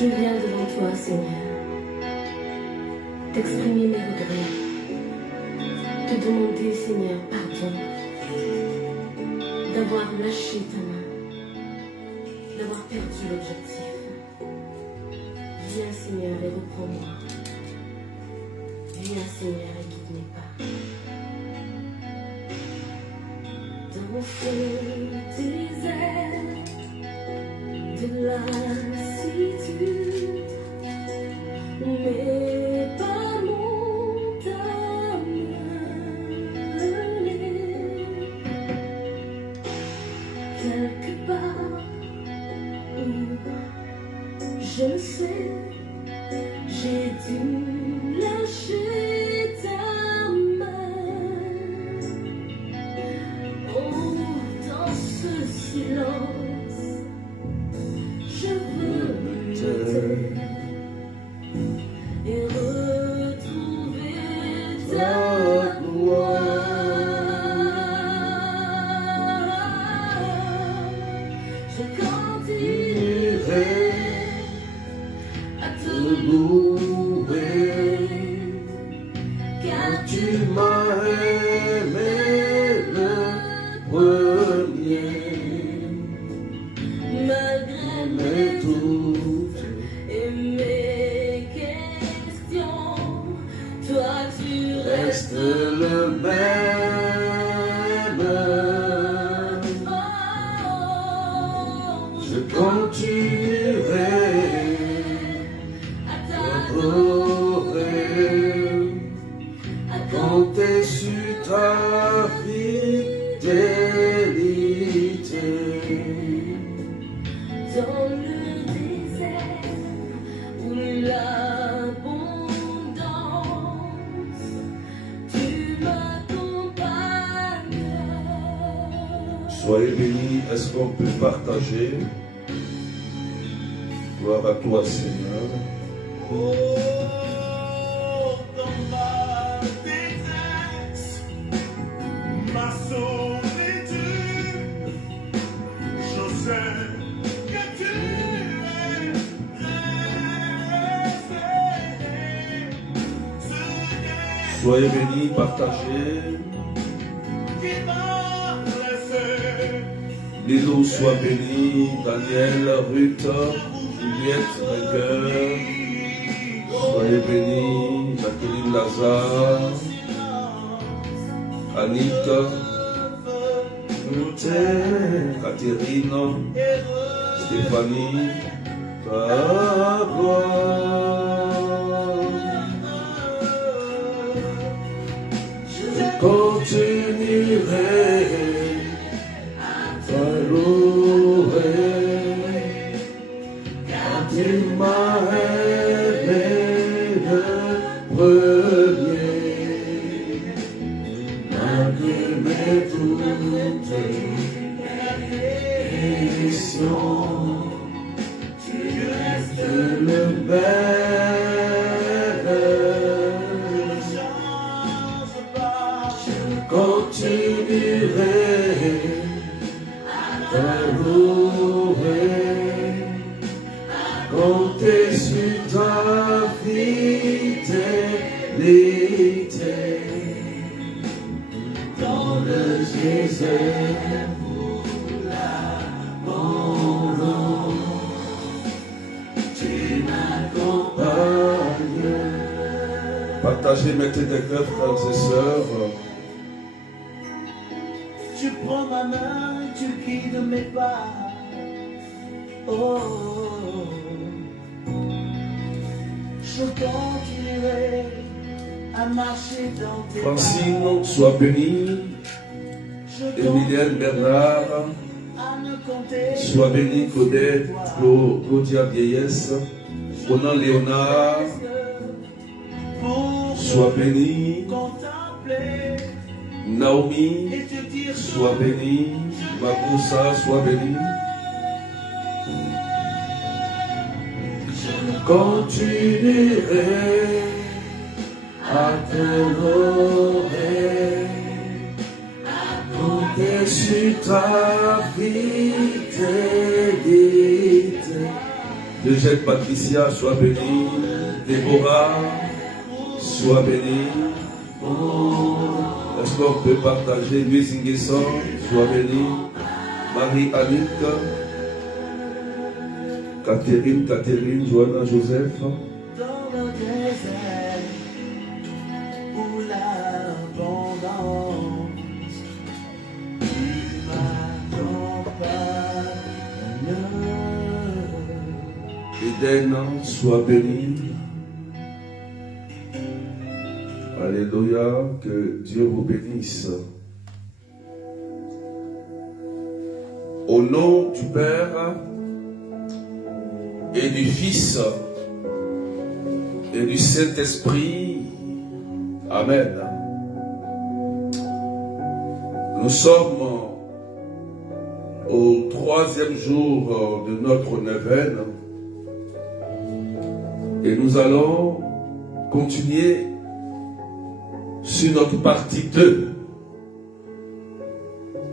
Je viens devant toi, Seigneur, t'exprimer mes regrets, te demander, Seigneur, pardon, d'avoir lâché ta main, d'avoir perdu l'objectif. Viens, Seigneur, et reprends-moi. Viens, Seigneur, et guide mes pas. Dans ce désert de lassitude, mes pas m'ont amené quelque part où je ne sais, j'ai dû lâcher ta main. Oh, dans ce silence, je veux lutter et retrouver ta gloire. Je continuerai à te louer, car tu m'as aimé le premier, malgré mes doutes et mes questions. Toi tu restes le même. Je continuerai à t'adorer, à compter sur ta fidélité. Dans le désert où l'abondance, tu m'accompagnes. Soyez bénis. Est-ce qu'on peut partager? Gloire à toi, Seigneur. Oh, dans ma détresse, ma solitude, je sais que tu es resté. Soyez bénis, partagez. Qui m'a laissé. Lilo soit béni, Daniel, Ruth, Juliette, Regueur. Soyez bénis, Jacqueline Lazare, Annick, Catherine, Stéphanie, ta gloire. Je continuerai à te louer, car tu m'as aimé le premier, malgré mes doutes et questions. Tu restes le même. Je continuerai à louer, à compter sur ta fidélité. Dans le désert où l'abondance, tu m'accompagnes. Partagez, mettez des cœurs, frères et sœurs. Tu prends ma main, tu guides mes pas. Oh, je continuerai à marcher dans tes pas. Francine, sois bénie. Je Emilienne Bernard, à ne compter sois bénie. Claudette, Claudia Vieillesse, Ronan Léonard, pour sois bénie. contempler Naomi, et te dire sois bénie. Magoussa, sois bénie. Je continuerai à te louer, à compter sur ta fidélité. Eugène Patricia, sois bénie. Déborah, sois bénie. Est-ce qu'on peut partager? Louise Nguesson, sois bénie. Marie-Annick, Catherine, Johanna, Joseph. Dans le désert où l'abondance m'accompagne. Eden, sois béni. Alléluia, que Dieu vous bénisse. Au nom du Père et du Fils et du Saint-Esprit, Amen. Nous sommes au 3e jour de notre neuvaine et nous allons continuer sur notre partie 2,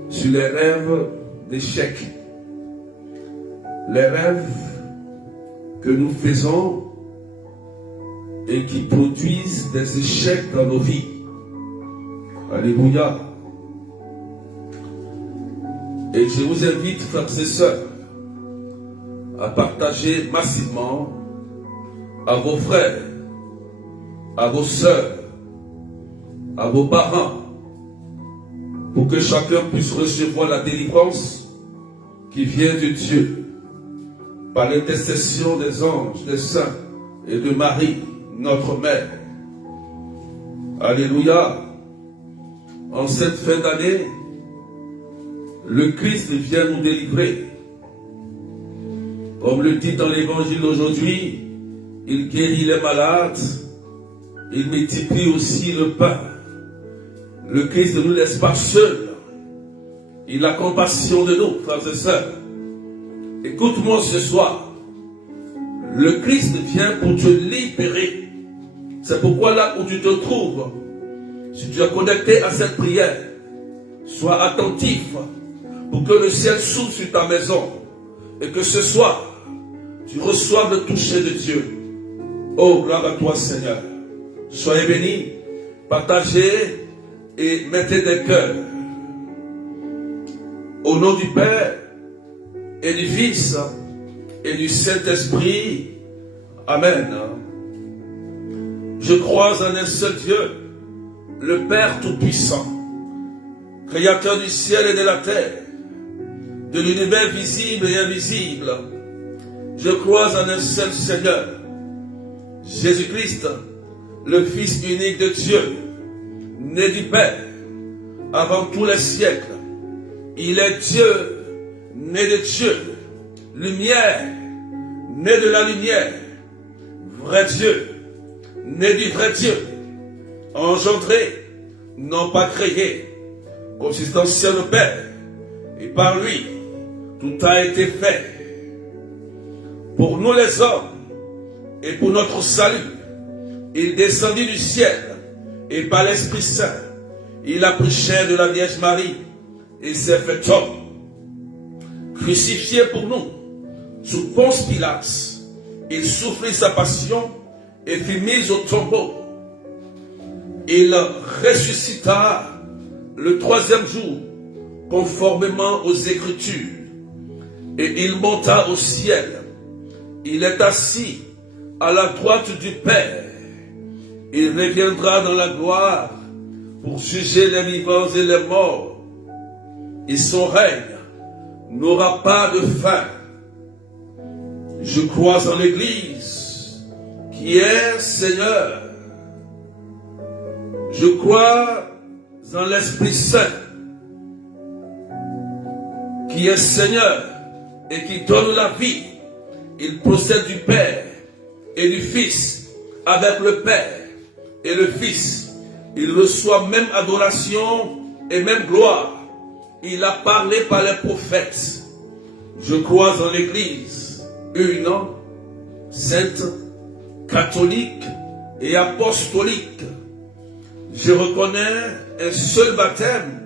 sur les rêves d'échec. Les rêves que nous faisons et qui produisent des échecs dans nos vies. Alléluia. Et je vous invite, frères et sœurs, à partager massivement à vos frères, à vos sœurs, à vos parents, pour que chacun puisse recevoir la délivrance qui vient de Dieu, par l'intercession des anges, des saints et de Marie, notre Mère. Alléluia. En cette fin d'année, le Christ vient nous délivrer. Comme le dit dans l'évangile aujourd'hui, il guérit les malades, il multiplie aussi le pain. Le Christ ne nous laisse pas seuls. Il a compassion de nous, frères et sœurs. Écoute-moi ce soir. Le Christ vient pour te libérer. C'est pourquoi là où tu te trouves, si tu es connecté à cette prière, sois attentif pour que le ciel s'ouvre sur ta maison et que ce soir, tu reçoives le toucher de Dieu. Oh, gloire à toi, Seigneur. Soyez bénis, partagez et mettez des cœurs. Au nom du Père et du Fils et du Saint-Esprit. Amen. Je crois en un seul Dieu, le Père Tout-Puissant, Créateur du ciel et de la terre, de l'univers visible et invisible. Je crois en un seul Seigneur, Jésus-Christ, le Fils unique de Dieu, né du Père, avant tous les siècles. Il est Dieu, né de Dieu, lumière, né de la lumière, vrai Dieu, né du vrai Dieu, engendré, non pas créé, consubstantiel au Père, et par lui, tout a été fait. Pour nous les hommes, et pour notre salut, il descendit du ciel, et par l'Esprit Saint, il a pris chair de la Vierge Marie, et s'est fait homme, crucifié pour nous, sous Ponce Pilate. Il souffrit sa passion et fut mis au tombeau. Il ressuscita le 3e jour, conformément aux Écritures, et il monta au ciel. Il est assis à la droite du Père. Il reviendra dans la gloire pour juger les vivants et les morts. Et son règne n'aura pas de fin. Je crois en l'Église qui est Seigneur. Je crois en l'Esprit Saint qui est Seigneur et qui donne la vie. Il procède du Père et du Fils avec le Père et le Fils. Il reçoit même adoration et même gloire. Il a parlé par les prophètes. Je crois en l'Église, une, sainte, catholique et apostolique. Je reconnais un seul baptême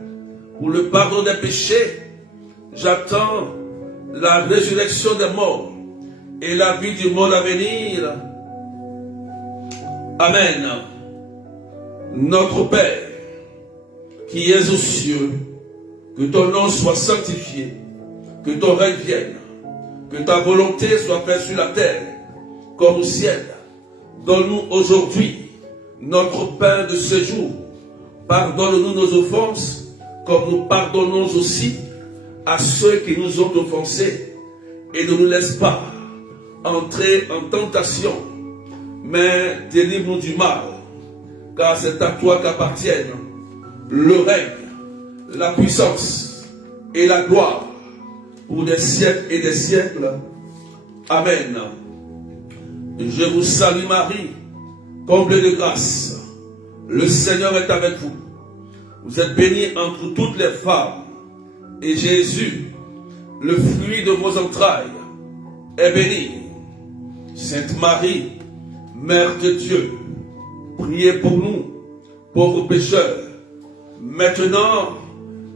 pour le pardon des péchés. J'attends la résurrection des morts et la vie du monde à venir. Amen. Notre Père, qui es aux cieux, que ton nom soit sanctifié, que ton règne vienne, que ta volonté soit faite sur la terre comme au ciel. Donne-nous aujourd'hui notre pain de ce jour. Pardonne-nous nos offenses, comme nous pardonnons aussi à ceux qui nous ont offensés. Et ne nous laisse pas entrer en tentation, mais délivre-nous du mal, car c'est à toi qu'appartiennent le règne, la puissance et la gloire pour des siècles et des siècles. Amen. Je vous salue Marie, comblée de grâce. Le Seigneur est avec vous. Vous êtes bénie entre toutes les femmes, et Jésus, le fruit de vos entrailles, est béni. Sainte Marie, Mère de Dieu, priez pour nous, pauvres pécheurs, maintenant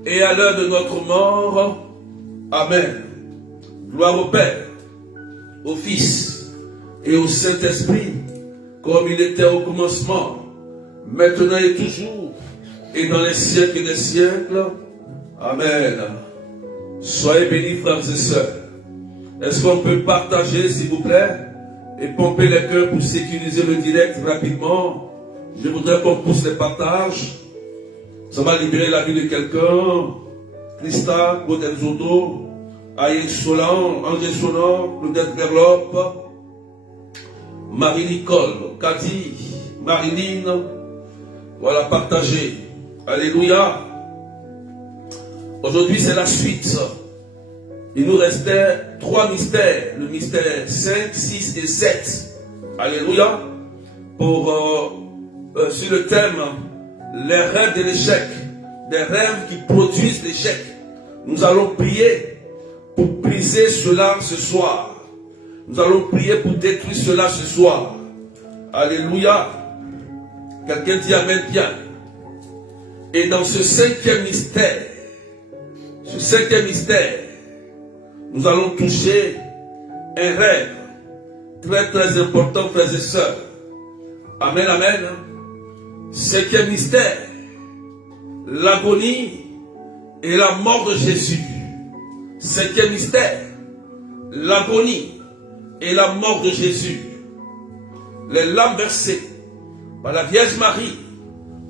et à l'heure de notre mort. Amen. Gloire au Père, au Fils et au Saint-Esprit, comme il était au commencement, maintenant et toujours, et dans les siècles des siècles. Amen. Soyez bénis, frères et sœurs. Est-ce qu'on peut partager, s'il vous plaît, et pomper les cœurs pour sécuriser le direct rapidement? Je voudrais qu'on pousse les partages. Ça va libérer la vie de quelqu'un. Christa, Claudel Zodo, Aïe Solan, Angé Solan, Claudette Verlope, Marie-Nicole, Cathy, Marilyn. Voilà, partagez. Alléluia. Aujourd'hui, c'est la suite. Il nous restait 3 mystères. Le mystère 5, 6 et 7. Alléluia. Sur le thème, les rêves de l'échec. Des rêves qui produisent l'échec. Nous allons prier pour briser cela ce soir. Nous allons prier pour détruire cela ce soir. Alléluia. Quelqu'un dit Amen bien. Et dans ce 5e mystère, nous allons toucher un rêve très très important, frères et sœurs. Amen, amen. 5e mystère, l'agonie et la mort de Jésus. 5e mystère, l'agonie et la mort de Jésus. Les larmes versées par la Vierge Marie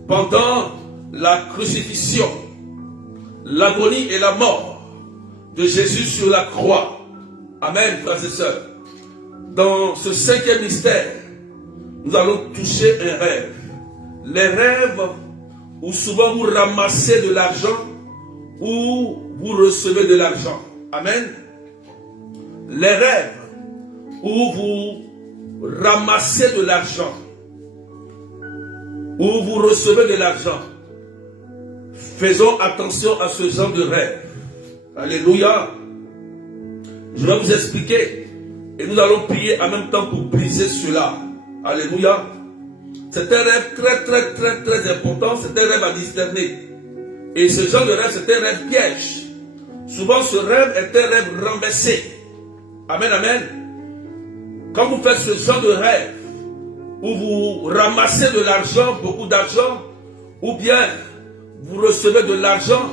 pendant la crucifixion, l'agonie et la mort de Jésus sur la croix. Amen, frères et sœurs. Dans ce 5e mystère, nous allons toucher un rêve. Les rêves où souvent vous ramassez de l'argent ou vous recevez de l'argent. Amen. Les rêves où vous ramassez de l'argent ou vous recevez de l'argent. Faisons attention à ce genre de rêve. Alléluia. Je vais vous expliquer et nous allons prier en même temps pour briser cela. Alléluia. C'est un rêve très très très très important. C'est un rêve à discerner. Et ce genre de rêve, c'est un rêve piège. Souvent ce rêve est un rêve renversé. Amen, amen. Quand vous faites ce genre de rêve où vous ramassez de l'argent, beaucoup d'argent, ou bien vous recevez de l'argent,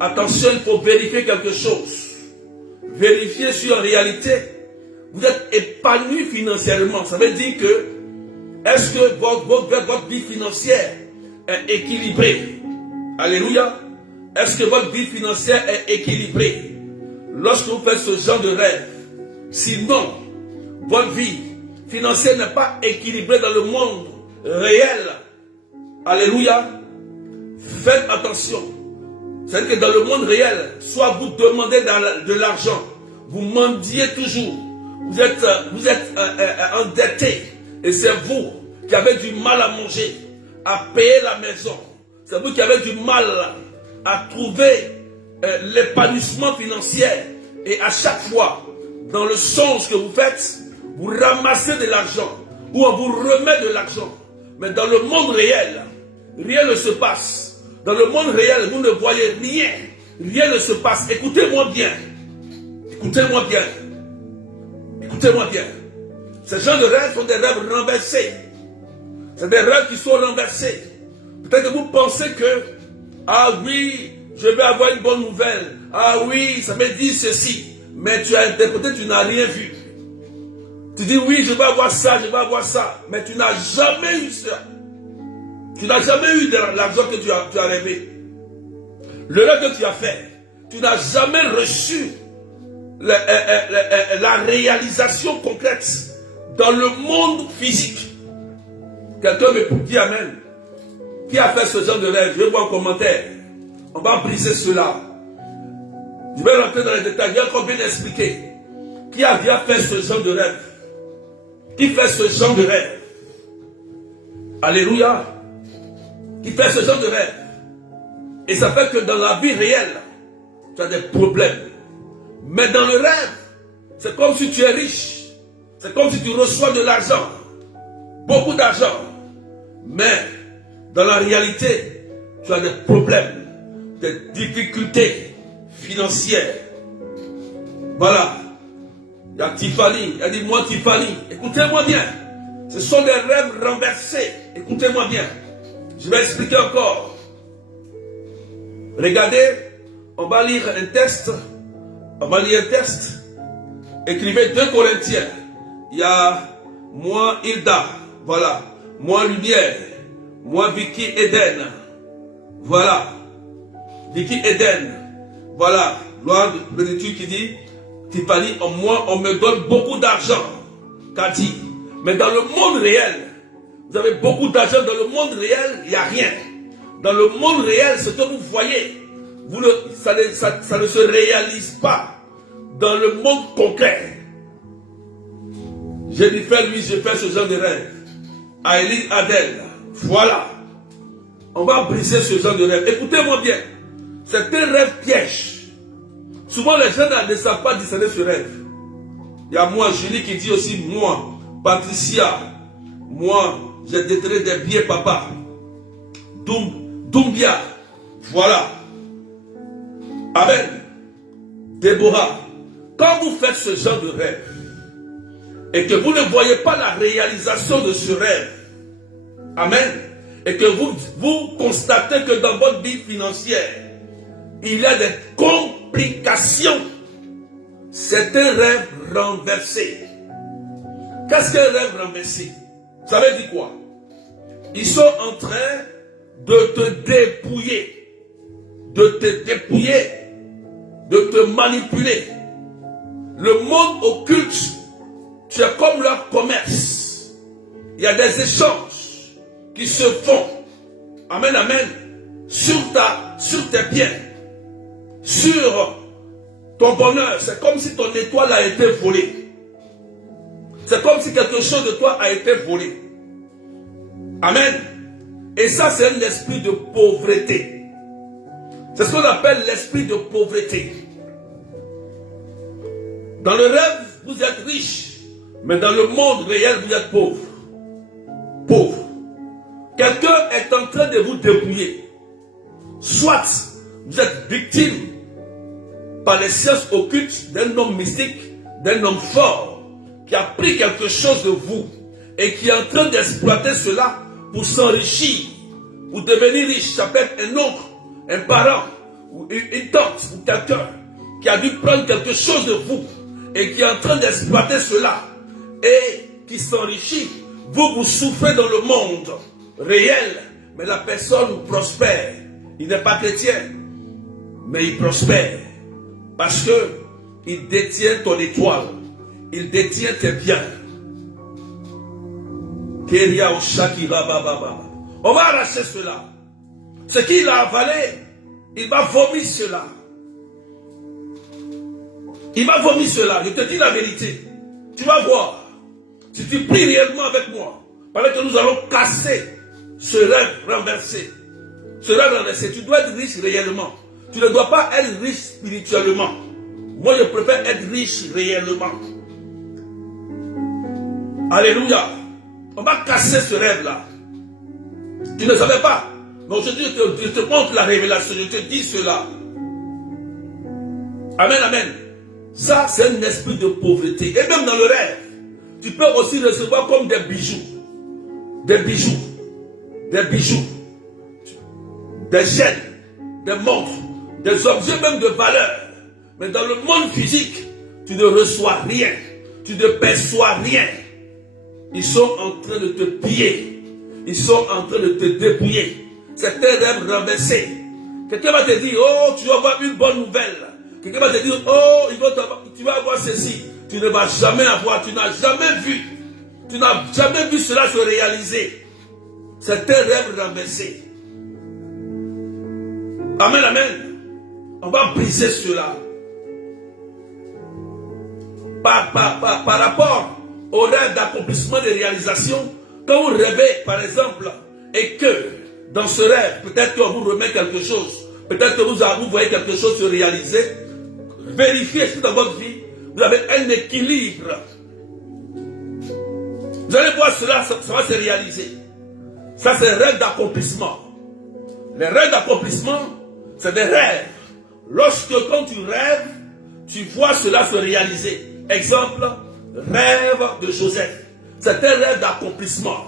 attention, il faut vérifier quelque chose. Vérifier si en réalité, vous êtes épanoui financièrement. Ça veut dire que, est-ce que votre vie financière est équilibrée? Alléluia. Est-ce que votre vie financière est équilibrée? Lorsque vous faites ce genre de rêve, sinon, votre vie financière n'est pas équilibrée dans le monde réel. Alléluia. Faites attention. C'est-à-dire que dans le monde réel, soit vous demandez de l'argent, vous mendiez toujours, vous êtes endetté, et c'est vous qui avez du mal à manger, à payer la maison. C'est vous qui avez du mal à trouver l'épanouissement financier. Et à chaque fois, dans le songe que vous faites, vous ramassez de l'argent, ou on vous remet de l'argent. Mais dans le monde réel, rien ne se passe. Dans le monde réel, vous ne voyez rien. Rien ne se passe. Écoutez-moi bien. Écoutez-moi bien. Écoutez-moi bien. Ces genres de rêves sont des rêves renversés. C'est des rêves qui sont renversés. Peut-être que vous pensez que, ah oui, je vais avoir une bonne nouvelle. Ah oui, ça me dit ceci. Mais tu as interprété, tu n'as rien vu. Tu dis oui, je vais avoir ça, je vais avoir ça. Mais tu n'as jamais eu ça. Tu n'as jamais eu de l'argent que tu as rêvé. Le rêve que tu as fait, tu n'as jamais reçu la réalisation concrète dans le monde physique. Quelqu'un me dit amen. Qui a fait ce genre de rêve? Je vais voir en commentaire. On va briser cela. Je vais rentrer dans les détails. J'ai encore bien expliqué. Qui a bien fait ce genre de rêve? Qui fait ce genre de rêve? Alléluia. Qui fait ce genre de rêve? Et ça fait que dans la vie réelle, tu as des problèmes. Mais dans le rêve, c'est comme si tu es riche. C'est comme si tu reçois de l'argent. Beaucoup d'argent. Mais dans la réalité, tu as des problèmes, des difficultés financières. Voilà. Il y a Tiffany. Elle dit, moi Tiffany, écoutez-moi bien. Ce sont des rêves renversés. Écoutez-moi bien. Je vais expliquer encore. Regardez, on va lire un texte. On va lire un texte. Écrivez 2 Corinthiens. Il y a moi Hilda. Voilà. Moi Lumière. Moi Vicky Eden. Voilà. Vicky Eden. Voilà. Gloire de l'étude qui dit, Tiffany, moi on me donne beaucoup d'argent. Cathy. Mais dans le monde réel, vous avez beaucoup d'argent. Dans le monde réel, il n'y a rien. Dans le monde réel, ce que vous voyez, ça ne se réalise pas dans le monde concret. Jennifer, lui, je fais ce genre de rêve. Aileen Adèle, voilà. On va briser ce genre de rêve. Écoutez-moi bien. C'est un rêve piège. Souvent, les gens ne savent pas discerner ce rêve. Il y a moi, Julie, qui dit aussi, moi, Patricia, moi, j'ai déterré des biens, papa. Doumbia, voilà. Amen. Déborah, quand vous faites ce genre de rêve, et que vous ne voyez pas la réalisation de ce rêve, amen, et que vous constatez que dans votre vie financière, il y a des complications, c'est un rêve renversé. Qu'est-ce qu'un rêve renversé? Ça veut dire quoi? Ils sont en train de te dépouiller, de te manipuler. Le monde occulte, tu es comme leur commerce. Il y a des échanges qui se font. Amen, amen. Sur tes biens, sur ton bonheur. C'est comme si ton étoile a été volée. C'est comme si quelque chose de toi a été volé. Amen. Et ça, c'est un esprit de pauvreté. C'est ce qu'on appelle l'esprit de pauvreté. Dans le rêve, vous êtes riche. Mais dans le monde réel, vous êtes pauvre. Pauvre. Quelqu'un est en train de vous dépouiller. Soit vous êtes victime par les sciences occultes d'un homme mystique, d'un homme fort, qui a pris quelque chose de vous et qui est en train d'exploiter cela pour s'enrichir, pour devenir riche. Ça peut être un oncle, un parent, ou une tante, ou quelqu'un qui a dû prendre quelque chose de vous et qui est en train d'exploiter cela et qui s'enrichit. Vous souffrez dans le monde réel, mais la personne prospère. Il n'est pas chrétien, mais il prospère parce que il détient ton étoile, il détient tes biens. On va arracher cela. Ce qu'il a avalé, il va vomir cela. Il va vomir cela. Je te dis la vérité. Tu vas voir. Si tu pries réellement avec moi, pendant que nous allons casser ce rêve renversé. Ce rêve renversé, tu dois être riche réellement. Tu ne dois pas être riche spirituellement. Moi, je préfère être riche réellement. Alléluia. On va casser ce rêve-là. Tu ne savais pas. Mais aujourd'hui, je te montre la révélation. Je te dis cela. Amen, amen. Ça, c'est un esprit de pauvreté. Et même dans le rêve, tu peux aussi recevoir comme des bijoux. Des bijoux. Des bijoux. Des chaînes. Des montres. Des objets même de valeur. Mais dans le monde physique, tu ne reçois rien. Tu ne perçois rien. Ils sont en train de te piller. Ils sont en train de te dépouiller. C'est un rêve renversé. Quelqu'un va te dire, oh, tu vas avoir une bonne nouvelle. Quelqu'un va te dire, oh, tu vas avoir ceci. Tu ne vas jamais avoir, tu n'as jamais vu. Tu n'as jamais vu cela se réaliser. C'est un rêve renversé. Amen, amen. On va briser cela. Par rapport au rêve d'accomplissement de réalisation, quand vous rêvez, par exemple, et que dans ce rêve, peut-être qu'on vous remet quelque chose, peut-être que vous voyez quelque chose se réaliser, vérifiez si dans votre vie, vous avez un équilibre. Vous allez voir cela, ça va se réaliser. Ça, c'est un rêve d'accomplissement. Les rêves d'accomplissement, c'est des rêves. Lorsque, quand tu rêves, tu vois cela se réaliser. Exemple, rêve de Joseph. C'est un rêve d'accomplissement.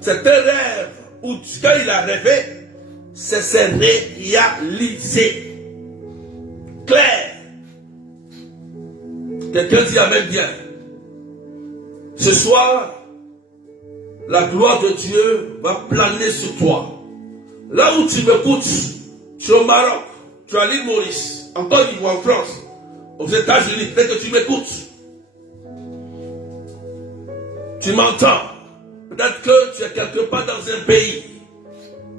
C'est un rêve où, quand il a rêvé, c'est réalisé. Clair. Quelqu'un dit amen bien. Ce soir, la gloire de Dieu va planer sur toi. Là où tu m'écoutes, tu es au Maroc, tu es à l'île Maurice, en Côte d'Ivoire, en France, aux États-Unis, peut-être que tu m'écoutes. Tu m'entends. Peut-être que tu es quelque part dans un pays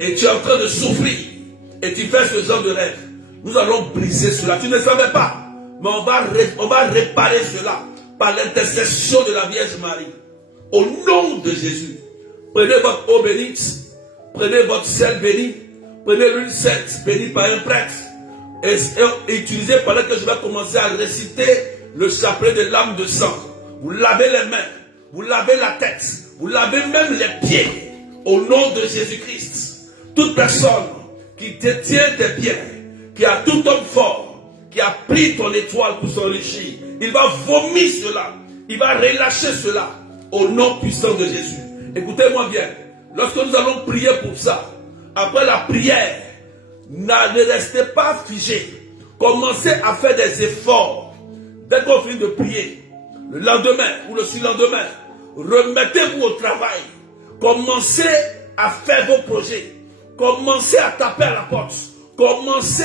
et tu es en train de souffrir et tu fais ce genre de rêve. Nous allons briser cela. Tu ne savais pas, mais on va réparer cela par l'intercession de la Vierge Marie. Au nom de Jésus, prenez votre eau bénite, prenez votre sel béni, prenez l'huile sainte bénie par un prêtre et utilisez pendant que je vais commencer à réciter le chapelet de l'âme de sang. Vous lavez les mains, vous lavez la tête, vous lavez même les pieds au nom de Jésus-Christ. Toute personne qui détient tes biens, qui a tout homme fort, qui a pris ton étoile pour s'enrichir, il va vomir cela, il va relâcher cela au nom puissant de Jésus. Écoutez-moi bien, lorsque nous allons prier pour ça, après la prière, ne restez pas figé. Commencez à faire des efforts. Dès qu'on finit de prier, le lendemain ou le surlendemain, remettez-vous au travail. Commencez à faire vos projets. Commencez à taper à la porte. Commencez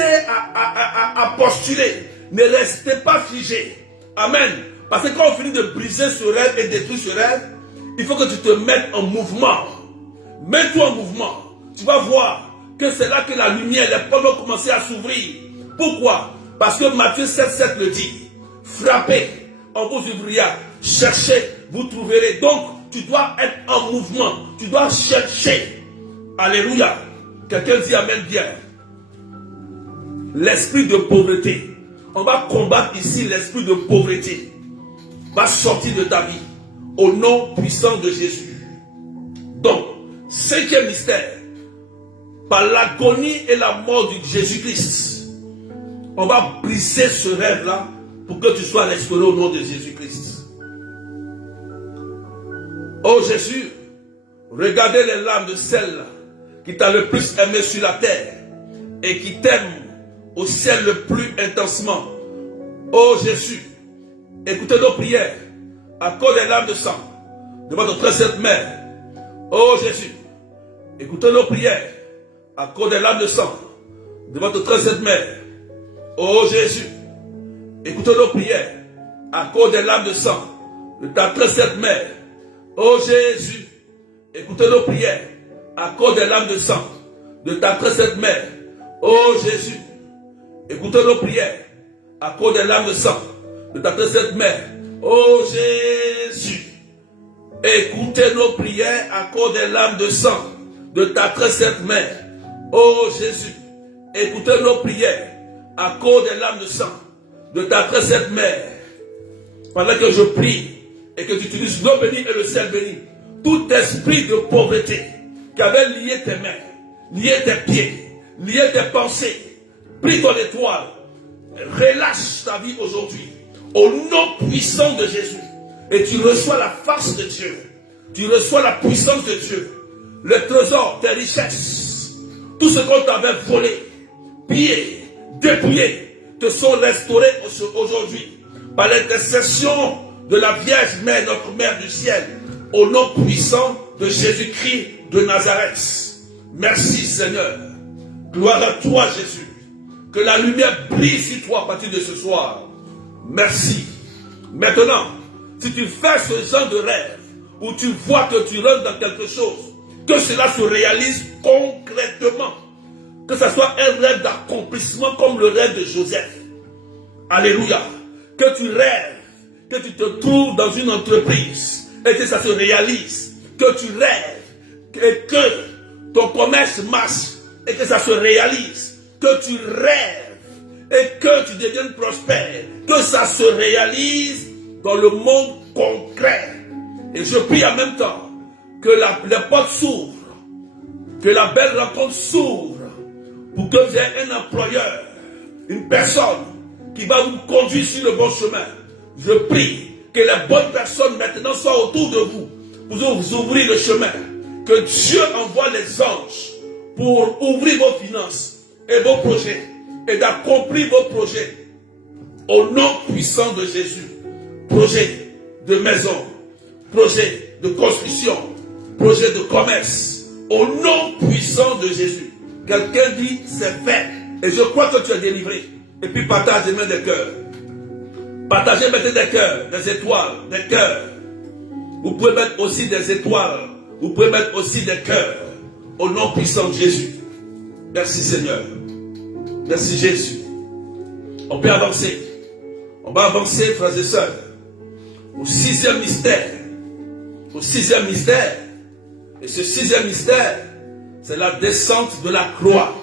à postuler. Ne restez pas figé. Amen. Parce que quand on finit de briser ce rêve et détruire ce rêve, il faut que tu te mettes en mouvement. Mets-toi en mouvement. Tu vas voir que c'est là que la lumière, les portes vont commencer à s'ouvrir. Pourquoi? Parce que Matthieu 7,7 le dit. Frappez, on vous ouvrira. Cherchez, vous trouverez. Donc, tu dois être en mouvement. Tu dois chercher. Alléluia. Quelqu'un dit amen bien. L'esprit de pauvreté. On va combattre ici l'esprit de pauvreté. Va sortir de ta vie. Au nom puissant de Jésus. Donc, cinquième mystère. Par l'agonie et la mort de Jésus-Christ. On va briser ce rêve-là pour que tu sois restauré au nom de Jésus-Christ. Oh Jésus, regardez les larmes de celle qui t'a le plus aimé sur la terre et qui t'aime au ciel le plus intensement. Oh Jésus, écoutez nos prières à cause des larmes de sang de votre très sainte mère. Oh Jésus, écoutez nos prières à cause des larmes de sang de votre très sainte mère. Oh Jésus, écoutez nos prières à cause des larmes de sang de ta très sainte mère. Oh Jésus, écoutez nos prières à cause des larmes de sang de ta très sainte mère. Oh Jésus, écoutez nos prières à cause des larmes de sang de ta très sainte mère. Oh Jésus, écoutez nos prières à cause des larmes de sang de ta très sainte mère. Oh Jésus, écoutez nos prières à cause des larmes de sang de ta très sainte mère. Pendant que je prie et que tu utilises l'eau bénie et le ciel béni, tout esprit de pauvreté qui avait lié tes mains, lié tes pieds, lié tes pensées, pris ton étoile, relâche ta vie aujourd'hui. au nom puissant de Jésus. Et tu reçois la force de Dieu. Tu reçois la puissance de Dieu. Le trésor, tes richesses, tout ce qu'on t'avait volé, pillé, dépouillé, te sont restaurés aujourd'hui par l'intercession de la Vierge Mère, notre Mère du ciel, au nom puissant de Jésus-Christ de Nazareth. Merci Seigneur. Gloire à toi Jésus. Que la lumière brille sur toi à partir de ce soir. Merci. Maintenant, si tu fais ce genre de rêve, où tu vois que tu rentres dans quelque chose, que cela se réalise concrètement, que ce soit un rêve d'accomplissement comme le rêve de Joseph. Alléluia. Que tu rêves, que tu te trouves dans une entreprise et que ça se réalise. Que tu rêves et que ton commerce marche et que ça se réalise. Que tu rêves et que tu deviennes prospère. Que ça se réalise dans le monde concret. Et je prie en même temps que les portes s'ouvrent, que la belle rencontre s'ouvre, pour que vous ayez un employeur, une personne qui va vous conduire sur le bon chemin. Je prie que les bonnes personnes maintenant soient autour de vous, pour vous ouvrir le chemin. Que Dieu envoie les anges pour ouvrir vos finances et vos projets, et d'accomplir vos projets. Au nom puissant de Jésus. Projet de maison, projet de construction, projet de commerce, au nom puissant de Jésus. Quelqu'un dit, c'est fait. Et je crois que tu es délivré. Et puis partage les mains des cœurs. Partagez maintenant des cœurs, des étoiles, des cœurs. Vous pouvez mettre aussi des étoiles. Vous pouvez mettre aussi des cœurs. Au nom puissant de Jésus. Merci Seigneur. Merci Jésus. On peut avancer. On va avancer, frères et sœurs, au sixième mystère. Au sixième mystère. Et ce sixième mystère, c'est la descente de la croix.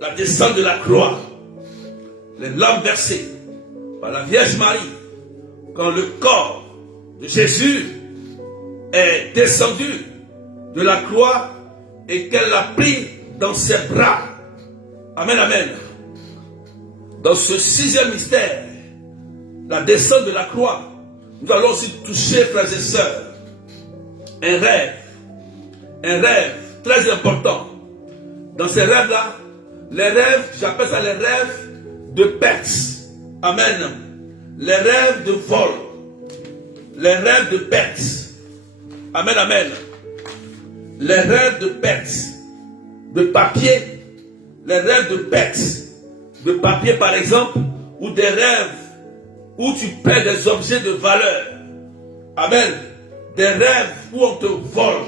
La descente de la croix. Les larmes versées par la Vierge Marie, quand le corps de Jésus est descendu de la croix et qu'elle l'a pris dans ses bras. Amen, amen. Dans ce sixième mystère, la descente de la croix, nous allons aussi toucher, frères et sœurs, un rêve très important. Dans ces rêves-là, les rêves, j'appelle ça les rêves de perte. Amen. Les rêves de vol. Les rêves de perte. Amen, amen. Les rêves de perte. De papier. Les rêves de perte. De papier, par exemple, ou des rêves où tu perds des objets de valeur. Amen. Des rêves où on te vole.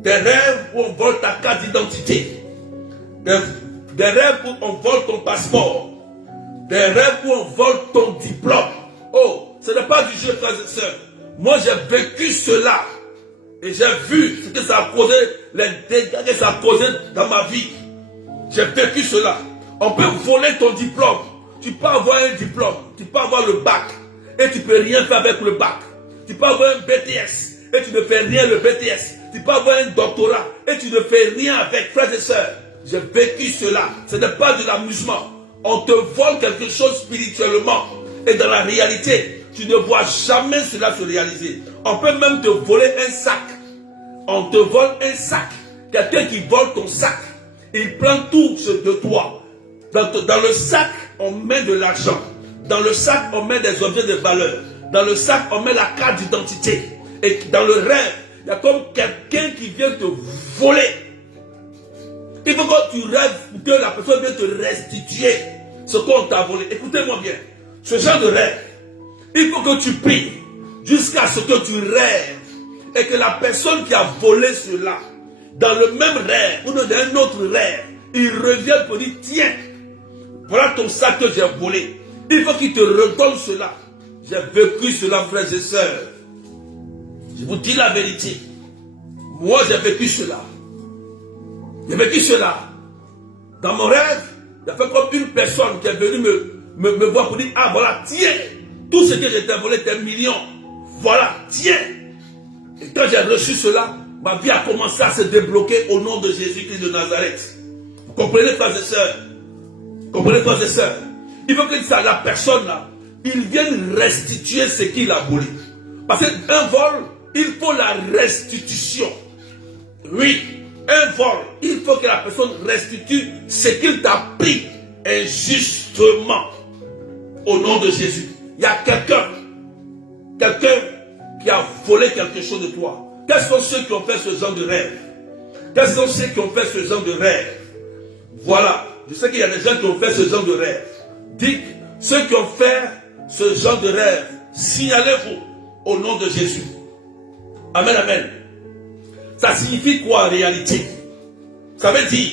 Des rêves où on vole ta carte d'identité. Des rêves où on vole ton passeport. Des rêves où on vole ton diplôme. Oh, ce n'est pas du jeu, frères et sœurs. Moi, j'ai vécu cela. Et j'ai vu ce que ça a causé, les dégâts que ça a causé dans ma vie. J'ai vécu cela. On peut voler ton diplôme. Tu peux avoir un diplôme. Tu peux avoir le bac. Et tu ne peux rien faire avec le bac. Tu peux avoir un BTS. Et tu ne fais rien le BTS. Tu peux avoir un doctorat. Et tu ne fais rien avec, frères et sœurs. J'ai vécu cela. Ce n'est pas de l'amusement. On te vole quelque chose spirituellement. Et dans la réalité, tu ne vois jamais cela se réaliser. On peut même te voler un sac. On te vole un sac. Quelqu'un qui vole ton sac. Il prend tout de toi. Dans le sac, on met de l'argent. Dans le sac, on met des objets de valeur. Dans le sac, on met la carte d'identité. Et dans le rêve, il y a comme quelqu'un qui vient te voler. Il faut que tu rêves pour que la personne vienne te restituer ce qu'on t'a volé. Écoutez-moi bien. Ce genre de rêve, il faut que tu pries jusqu'à ce que tu rêves et que la personne qui a volé cela, dans le même rêve ou dans un autre rêve, il revient pour dire, tiens, voilà ton sac que j'ai volé. Il faut qu'il te redonne cela. J'ai vécu cela, frères et sœurs. Je vous dis la vérité. Moi, j'ai vécu cela. J'ai vécu cela. Dans mon rêve, il y a fait comme une personne qui est venue me voir pour dire, ah voilà, tiens, tout ce que j'ai volé, tes millions, voilà, tiens. Et quand j'ai reçu cela, ma vie a commencé à se débloquer au nom de Jésus-Christ de Nazareth. Vous comprenez, frères et sœurs? Comprenez, frères et sœurs? Il faut que ça, la personne là, ils viennent restituer ce qu'il a volé. Parce qu'un vol, il faut la restitution. Oui, un vol, il faut que la personne restitue ce qu'il t'a pris injustement. Au nom de Jésus. Il y a quelqu'un qui a volé quelque chose de toi. Quels sont ceux qui ont fait ce genre de rêve? Quels sont ceux qui ont fait ce genre de rêve? Voilà, je sais qu'il y a des gens qui ont fait ce genre de rêve. Dites, ceux qui ont fait ce genre de rêve, signalez-vous au nom de Jésus. Amen, amen. Ça signifie quoi en réalité? Ça veut dire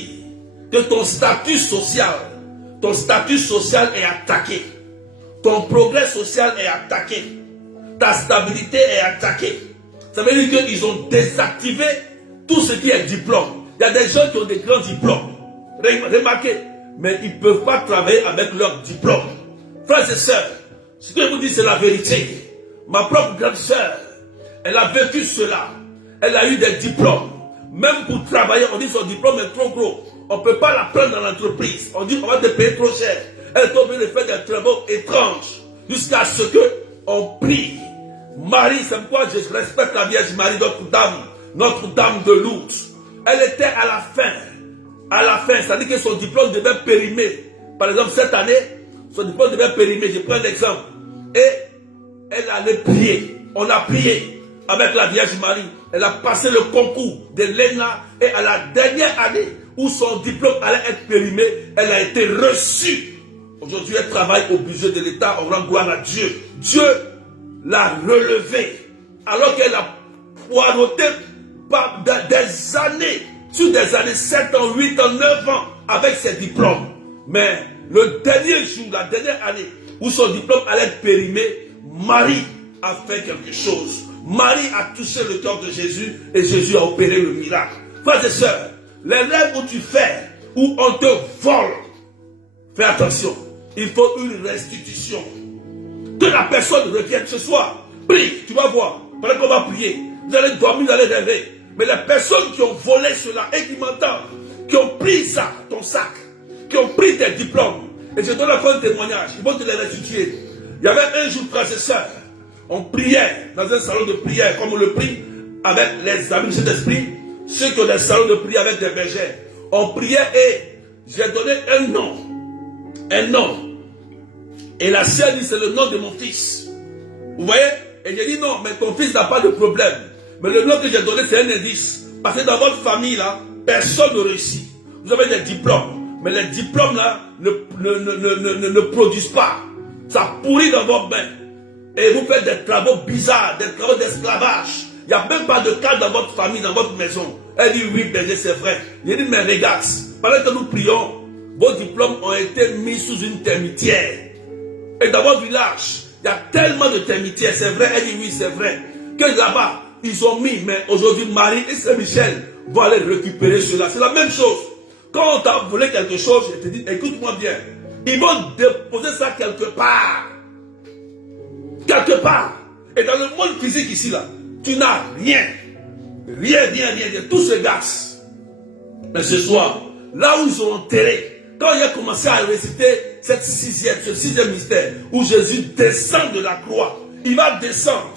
que ton statut social est attaqué. Ton progrès social est attaqué. Ta stabilité est attaquée. Ça veut dire qu'ils ont désactivé tout ce qui est diplôme. Il y a des gens qui ont des grands diplômes. Remarquez, mais ils ne peuvent pas travailler avec leur diplôme. Frères et sœurs, ce que je vous dis, c'est la vérité. Ma propre grande sœur, elle a vécu cela. Elle a eu des diplômes. Même pour travailler, on dit son diplôme est trop gros. On ne peut pas la prendre dans l'entreprise. On dit on va te payer trop cher. Elle est obligée de faire des travaux étranges. Jusqu'à ce qu'on prie. Marie, c'est pourquoi je respecte la Vierge Marie, notre dame de Lourdes. Elle était à la fin. À la fin, c'est-à-dire que son diplôme devait périmer. Par exemple, cette année, son diplôme devait périmer. Je prends un exemple. Et elle allait prier. On a prié avec la Vierge Marie. Elle a passé le concours de l'ENA. Et à la dernière année où son diplôme allait être périmé, elle a été reçue. Aujourd'hui, elle travaille au budget de l'État. On rend gloire à Dieu. Dieu l'a relevée. Alors qu'elle a poireauté par des années. Sur des années, 7 ans, 8 ans, 9 ans, avec ses diplômes. Mais le dernier jour, la dernière année, où son diplôme allait être périmé, Marie a fait quelque chose. Marie a touché le cœur de Jésus et Jésus a opéré le miracle. Frères et sœurs, les rêves où tu fais, où on te vole, fais attention, il faut une restitution. Que la personne revienne ce soir. Prie, tu vas voir. Pendant qu'on va prier, vous allez dormir, vous allez rêver. Mais les personnes qui ont volé cela et qui m'entendent, qui ont pris ça, ton sac, qui ont pris tes diplômes, et je donne encore un témoignage, ils vont te les restituer. Il y avait un jour, frères et sœurs, on priait dans un salon de prière, comme on le prie avec les amis de cet esprit, ceux qui ont des salons de prière avec des bergères. On priait et j'ai donné un nom. Un nom. Et la sœur dit, c'est le nom de mon fils. Vous voyez? Et j'ai dit, non, mais ton fils n'a pas de problème. Mais le nom que j'ai donné, c'est un indice. Parce que dans votre famille, là, personne ne réussit. Vous avez des diplômes. Mais les diplômes, là, ne produisent pas. Ça pourrit dans vos mains. Et vous faites des travaux bizarres, des travaux d'esclavage. Il n'y a même pas de cadre dans votre famille, dans votre maison. Elle dit, oui, berger, c'est vrai. J'ai dit, mais regarde, pendant que nous prions, vos diplômes ont été mis sous une termitière. Et dans votre village, il y a tellement de termitières, c'est vrai. Elle dit, oui, c'est vrai. Que là-bas, ils ont mis, mais aujourd'hui, Marie et Saint-Michel vont aller récupérer cela. C'est la même chose. Quand on t'a volé quelque chose, je te dis, écoute-moi bien. Ils vont déposer ça quelque part. Quelque part. Et dans le monde physique ici, là, tu n'as rien. Rien. Tout se gâche. Mais ce soir, là où ils ont enterré, quand il a commencé à réciter ce sixième mystère, où Jésus descend de la croix, il va descendre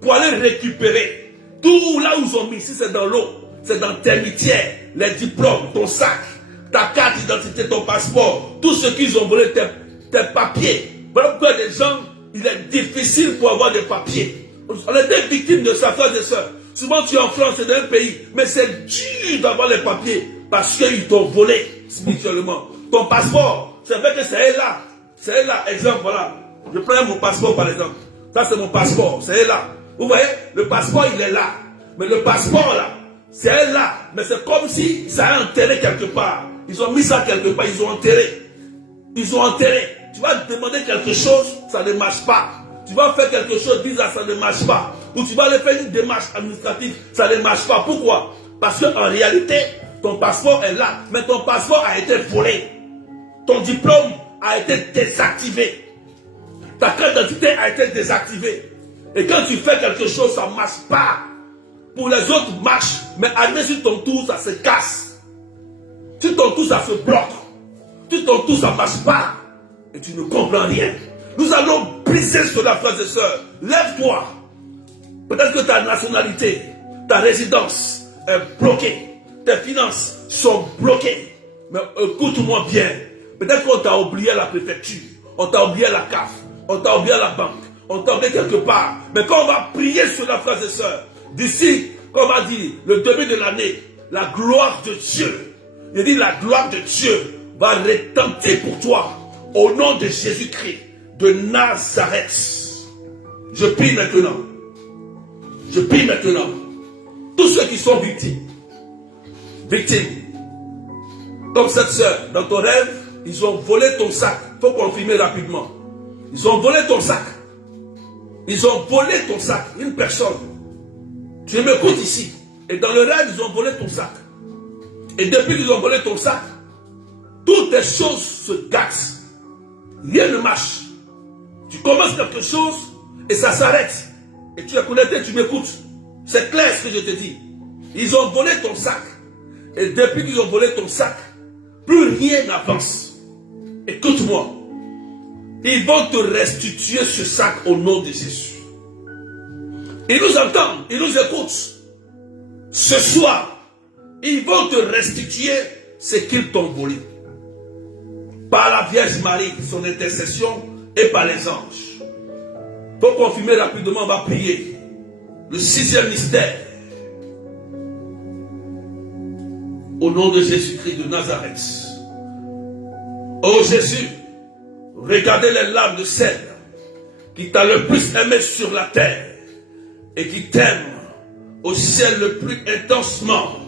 pour aller récupérer tout là où ils ont mis. Si c'est dans l'eau, c'est dans tes litières, les diplômes, ton sac, ta carte d'identité, ton passeport, tout ce qu'ils ont volé, tes papiers. Voilà pourquoi les gens, il est difficile pour avoir des papiers. On est des victimes de ça, frères et sœurs. Souvent tu es en France, c'est dans un pays, mais c'est dur d'avoir les papiers parce qu'ils t'ont volé spirituellement. Ton passeport, c'est vrai que c'est là. C'est là, exemple, voilà. Je prends mon passeport par exemple. Ça c'est mon passeport, c'est là. Vous voyez, le passeport il est là. Mais le passeport là, c'est là. Mais c'est comme si ça a enterré quelque part. Ils ont mis ça quelque part, ils ont enterré. Ils ont enterré. Tu vas demander quelque chose, ça ne marche pas. Tu vas faire quelque chose bizarre, ça ne marche pas. Ou tu vas aller faire une démarche administrative, ça ne marche pas. Pourquoi? Parce qu'en réalité, ton passeport est là. Mais ton passeport a été volé. Ton diplôme a été désactivé. Ta carte d'identité a été désactivée. Et quand tu fais quelque chose, ça ne marche pas. Pour les autres, marche. Mais arrivé sur ton tour, ça se casse. Sur ton tour, ça se bloque. Sur ton tour, ça ne marche pas. Et tu ne comprends rien. Nous allons briser cela, frères et sœurs. Lève-toi. Peut-être que ta nationalité, ta résidence est bloquée. Tes finances sont bloquées. Mais écoute-moi bien. Peut-être qu'on t'a oublié à la préfecture. On t'a oublié à la CAF. On t'a oublié à la banque. On t'a oublié quelque part. Mais quand on va prier cela, frères et sœurs, d'ici, comme on va dire, le début de l'année, la gloire de Dieu, je dis la gloire de Dieu va retentir pour toi au nom de Jésus-Christ de Nazareth. Je prie maintenant. Je prie maintenant. Tous ceux qui sont victimes. Comme cette sœur, dans ton rêve, ils ont volé ton sac. Il faut confirmer rapidement. Ils ont volé ton sac. Ils ont volé ton sac. Une personne. Tu m'écoutes ici. Et dans le rêve, ils ont volé ton sac. Et depuis qu'ils ont volé ton sac, toutes tes choses se gâtent. Rien ne marche. Tu commences quelque chose et ça s'arrête. Et tu es connecté, tu m'écoutes. C'est clair ce que je te dis. Ils ont volé ton sac. Et depuis qu'ils ont volé ton sac, plus rien n'avance. Écoute-moi. Ils vont te restituer ce sac au nom de Jésus. Ils nous entendent, ils nous écoutent. Ce soir, ils vont te restituer ce qu'ils t'ont volé. Par la Vierge Marie, son intercession, et par les anges. Pour confirmer rapidement, on va prier. Le 6e mystère. Au nom de Jésus-Christ de Nazareth. Oh Jésus, regardez les larmes de celle qui t'a le plus aimé sur la terre et qui t'aime au ciel le plus intensement.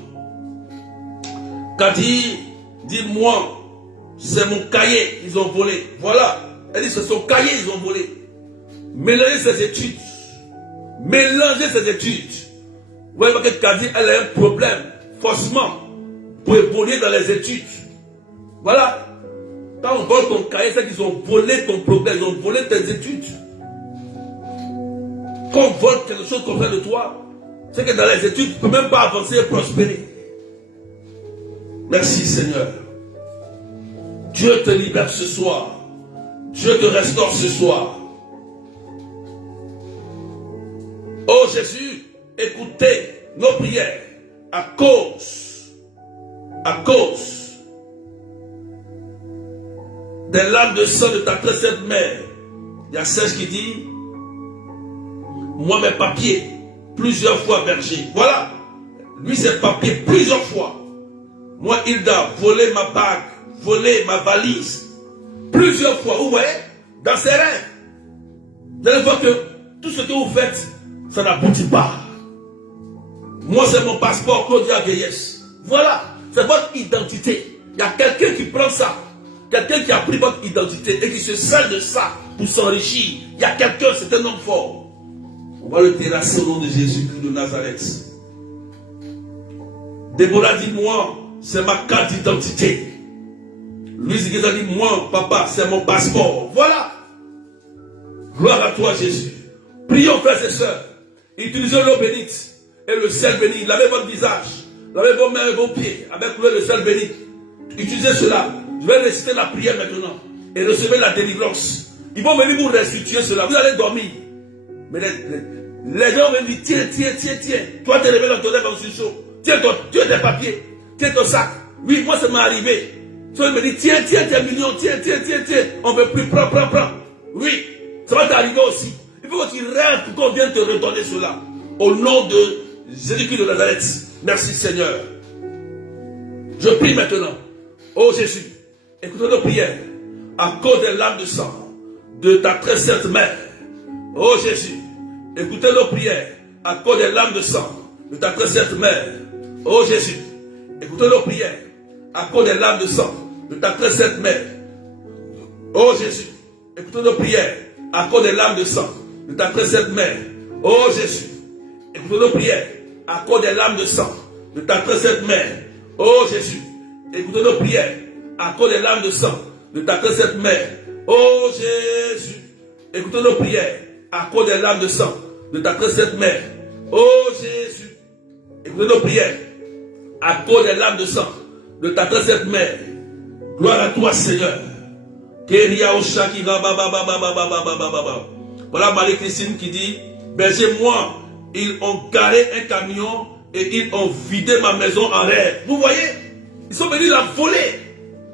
Qu'a dit, dis-moi, c'est mon cahier, ils ont volé. Voilà, elle dit, c'est son cahier, ils ont volé. Mélangez ses études. Mélangez ses études. Vous voyez que Kadi, elle a un problème, forcément, pour évoluer dans les études. Voilà. Quand on vole ton cahier, c'est qu'ils ont volé ton problème, ils ont volé tes études. Quand on vole quelque chose comme ça de toi, c'est que dans les études, tu ne peux même pas avancer et prospérer. Merci Seigneur. Dieu te libère ce soir. Dieu te restaure ce soir. Oh Jésus, écoutez nos prières à cause des larmes de sang de ta très sainte mère. Il y a Serge qui dit, moi mes papiers, plusieurs fois berger. Voilà, lui ses papiers plusieurs fois. Moi Hilda, volé ma bague, volé ma valise, plusieurs fois. Vous voyez, dans ses rêves. Vous allez voir que tout ce que vous faites, ça n'aboutit pas. Moi c'est mon passeport Claudia Vieillesse. Voilà, c'est votre identité. Il y a quelqu'un qui prend ça. Quelqu'un qui a pris votre identité et qui se sert de ça pour s'enrichir. Il y a quelqu'un, c'est un homme fort. On va le terrasser au nom de Jésus-Christ de Nazareth. Déborah dit, moi, c'est ma carte d'identité. Louise Guéza dit, moi, papa, c'est mon passeport. Voilà. Gloire à toi, Jésus. Prions, frères et sœurs. Utilisez l'eau bénite et le sel béni. Lavez votre visage. Lavez vos mains et vos pieds avec l'eau et le sel béni. Utilisez cela. Je vais réciter la prière maintenant. Et recevez la délivrance. Ils vont venir vous restituer cela. Vous allez dormir. Mais les gens vont dire, tiens. Toi, tu es levé dans ton rêve en sursaut. Tiens tes papiers. Tiens ton sac. Oui, moi, ça m'est arrivé. Toi, il me dit, tiens, tes millions. Tiens. On ne veut plus. Prends. Oui, ça va t'arriver aussi. Il faut que tu rêves pour qu'on vienne te redonner cela. Au nom de Jésus-Christ de Nazareth. Merci, Seigneur. Je prie maintenant. Oh Jésus, écoute nos prières à cause des larmes de sang de ta très sainte mère. Oh Jésus, écoutez nos prières à cause des larmes de sang de ta très sainte mère. Oh Jésus, écoutez nos prières à cause des larmes de sang de ta très sainte mère. Oh Jésus, écoutez nos prières à cause des larmes de sang de ta très sainte mère. Oh Jésus, écoutez nos prières à cause des larmes de sang de ta très sainte mère. Oh Jésus, écoutez nos prières à cause des larmes de sang de ta très sainte mère. Oh Jésus, écoutez nos prières à cause des larmes de sang de ta très sainte mère. Oh Jésus, écoutez nos prières à cause des larmes de sang de ta très sainte mère. Gloire à toi Seigneur. Voilà Marie-Christine qui dit, berger, moi, ils ont garé un camion et ils ont vidé ma maison en rêve. Vous voyez, ils sont venus la voler.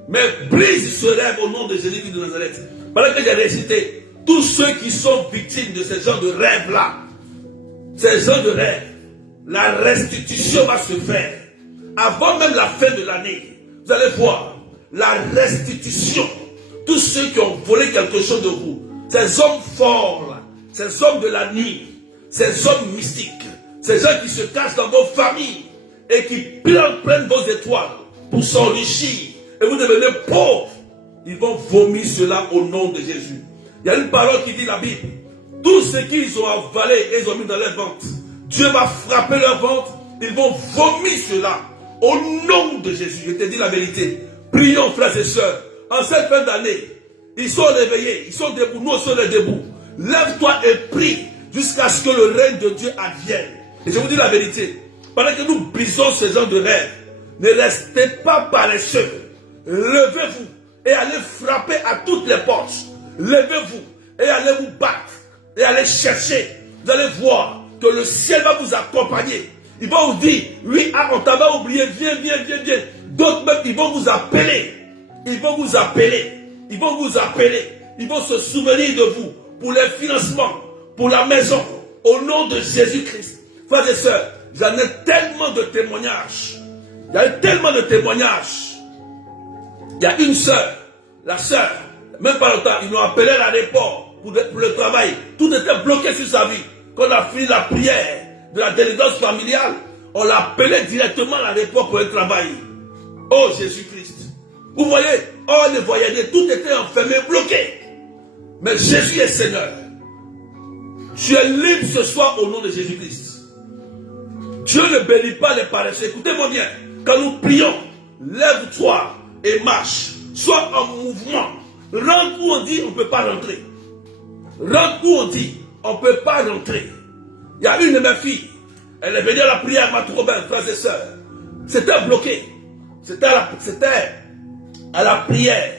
Mais brise ce rêve au nom de Jésus-Christ de Nazareth. Pendant que j'ai récité, tous ceux qui sont victimes de ce genre de rêve-là, ces gens de rêve, la restitution va se faire. Avant même la fin de l'année, vous allez voir, la restitution. Tous ceux qui ont volé quelque chose de vous, ces hommes forts, là, ces hommes de la nuit, ces hommes mystiques, ces gens qui se cachent dans vos familles et qui prennent vos étoiles pour s'enrichir et vous devenez pauvres, ils vont vomir cela au nom de Jésus. Il y a une parole qui dit la Bible, tout ce qu'ils ont avalé et ils ont mis dans leur ventre, Dieu va frapper leur ventre, ils vont vomir cela au nom de Jésus. Je te dis la vérité. Prions, frères et sœurs, en cette fin d'année, ils sont réveillés, ils sont debout, nous sommes debout. Lève-toi et prie jusqu'à ce que le règne de Dieu advienne. Et je vous dis la vérité, pendant que nous brisons ce genre de rêve, ne restez pas paresseux. Levez-vous et allez frapper à toutes les portes. Levez-vous et allez vous battre et allez chercher. Vous allez voir que le ciel va vous accompagner. Ils vont vous dire, oui, ah, on t'avait oublié, viens, viens, viens, viens. D'autres même, ils vont vous appeler. Ils vont vous appeler. Ils vont vous appeler. Ils vont se souvenir de vous pour les financements, pour la maison, au nom de Jésus-Christ. Frères et sœurs, j'en ai tellement de témoignages. Il y a eu tellement de témoignages. Il y a une sœur, la sœur, même pas longtemps, ils l'ont appelé à l'aéroport pour le travail. Tout était bloqué sur sa vie. Quand on a fini la prière de la délivrance familiale, on l'a appelé directement à l'aéroport pour le travail. Oh Jésus-Christ. Vous voyez, on ne voyait, tout était enfermé, bloqué. Mais Jésus est Seigneur. Tu es libre ce soir au nom de Jésus-Christ. Dieu ne bénit pas les paresseux. Écoutez-moi bien. Quand nous prions, lève-toi et marche. Sois en mouvement. Rentre où on dit on ne peut pas rentrer. Rentre où on dit on ne peut pas rentrer. Il y a une de mes filles. Elle est venue à la prière à Matrobin, frères et sœurs. C'était bloqué. C'était à la prière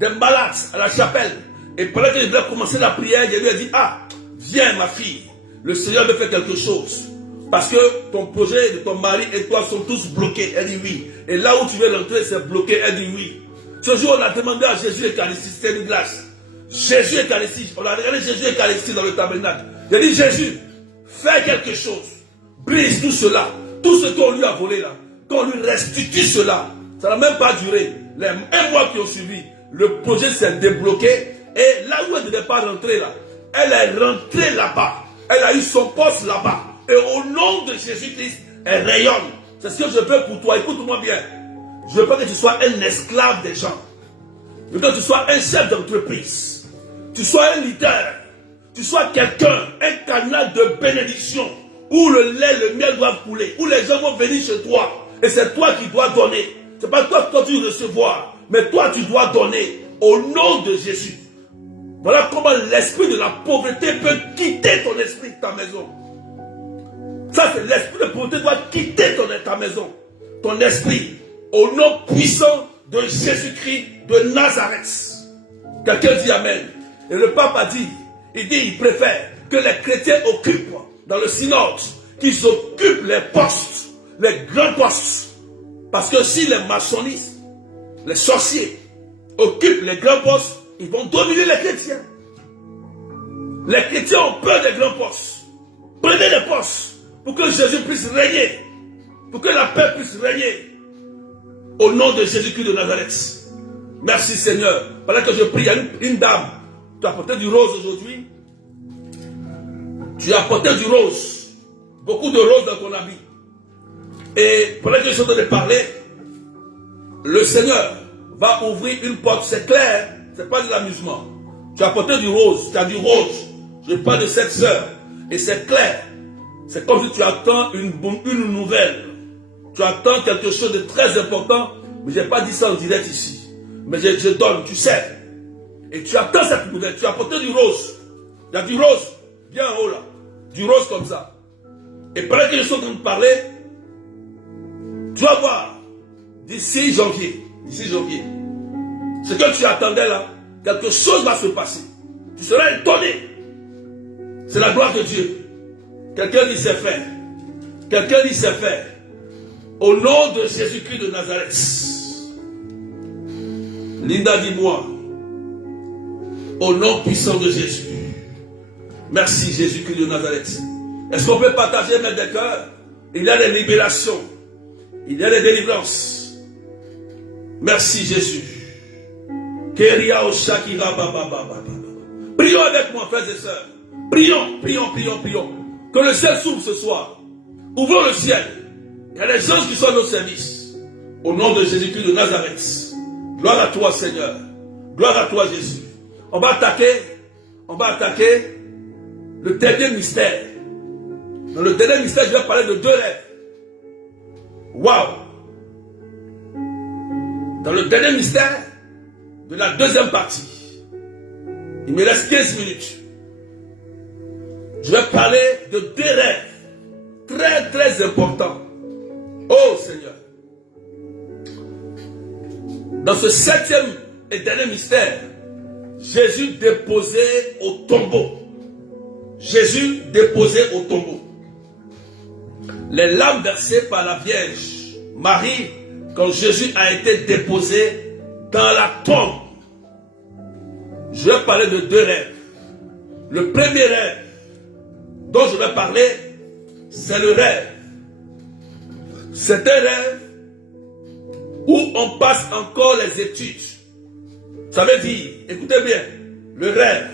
des malades à la chapelle. Et pendant que je devais commencer la prière, je lui ai dit, ah, viens ma fille. Le Seigneur veut faire quelque chose. Parce que ton projet de ton mari et toi sont tous bloqués. Elle dit oui. Et là où tu veux rentrer, c'est bloqué. Elle dit oui. Ce jour, on a demandé à Jésus Eucharistie, c'était une glace. Jésus Eucharistie, on a regardé Jésus Eucharistie dans le tabernacle. J'ai dit, Jésus, fais quelque chose. Brise tout cela. Tout ce qu'on lui a volé là. Qu'on lui restitue cela. Ça n'a même pas duré. Les 1 mois qui ont suivi, le projet s'est débloqué. Et là où elle ne devait pas rentrer là, elle est rentrée là-bas. Elle a eu son poste là-bas. Et au nom de Jésus-Christ, elle rayonne. C'est ce que je veux pour toi. Écoute-moi bien. Je veux pas que tu sois un esclave des gens. Je veux que tu sois un chef d'entreprise. Tu sois un leader. Tu sois quelqu'un, un canal de bénédiction. Où le lait, le miel doivent couler. Où les gens vont venir chez toi. Et c'est toi qui dois donner. Ce n'est pas toi qui dois recevoir. Mais toi tu dois donner. Au nom de Jésus. Voilà comment l'esprit de la pauvreté peut quitter ton esprit, ta maison. Ça, c'est l'esprit de pauvreté doit quitter ta maison, ton esprit, au nom puissant de Jésus-Christ de Nazareth. Quelqu'un dit Amen. Et le pape a dit, il préfère que les chrétiens occupent dans le synode, qu'ils occupent les postes, les grands postes. Parce que si les maçonnistes, les sorciers occupent les grands postes, ils vont dominer les chrétiens. Les chrétiens ont peur des grands postes. Prenez les postes pour que Jésus puisse régner. Pour que la paix puisse régner. Au nom de Jésus-Christ de Nazareth. Merci Seigneur. Pendant que je prie, il y a une dame. Tu as apporté du rose aujourd'hui. Tu as apporté du rose. Beaucoup de rose dans ton habit. Et pendant que je suis en train de parler, le Seigneur va ouvrir une porte. C'est clair. Ce n'est pas de l'amusement. Tu as apporté du rose. Tu as du rose. Je parle de cette sœur. Et c'est clair. C'est comme si tu attends une nouvelle. Tu attends quelque chose de très important. Mais je n'ai pas dit ça en direct ici. Mais je donne, tu sais. Et tu attends cette nouvelle. Tu as apporté du rose. Il y a du rose. Bien en haut là. Du rose comme ça. Et pendant que je suis en train de parler, tu vas voir. D'ici janvier. Ce que tu attendais là, quelque chose va se passer. Tu seras étonné. C'est la gloire de Dieu. Quelqu'un dit c'est fait. Quelqu'un dit c'est fait. Au nom de Jésus-Christ de Nazareth. Linda, dis-moi. Au nom puissant de Jésus. Merci Jésus-Christ de Nazareth. Est-ce qu'on peut partager mes des cœurs? Il y a des libérations. Il y a des délivrances. Merci Jésus. Prions avec moi, frères et sœurs. Prions, prions, prions, prions. Que le ciel s'ouvre ce soir. Ouvrons le ciel. Il y a des anges qui sont à notre service. Au nom de Jésus-Christ de Nazareth. Gloire à toi, Seigneur. Gloire à toi, Jésus. On va attaquer le dernier mystère. Dans le dernier mystère, je vais parler de 2 rêves. Waouh! Dans le dernier mystère de la deuxième partie, il me reste 15 minutes. Je vais parler de 2 rêves très très importants. Oh Seigneur! Dans ce 7e et dernier mystère, Jésus déposé au tombeau. Jésus déposé au tombeau. Les larmes versées par la Vierge Marie quand Jésus a été déposé dans la tombe. Je vais parler de 2 rêves. Le premier rêve dont je vais parler, c'est le rêve. C'est un rêve où on passe encore les études. Ça veut dire, écoutez bien, le rêve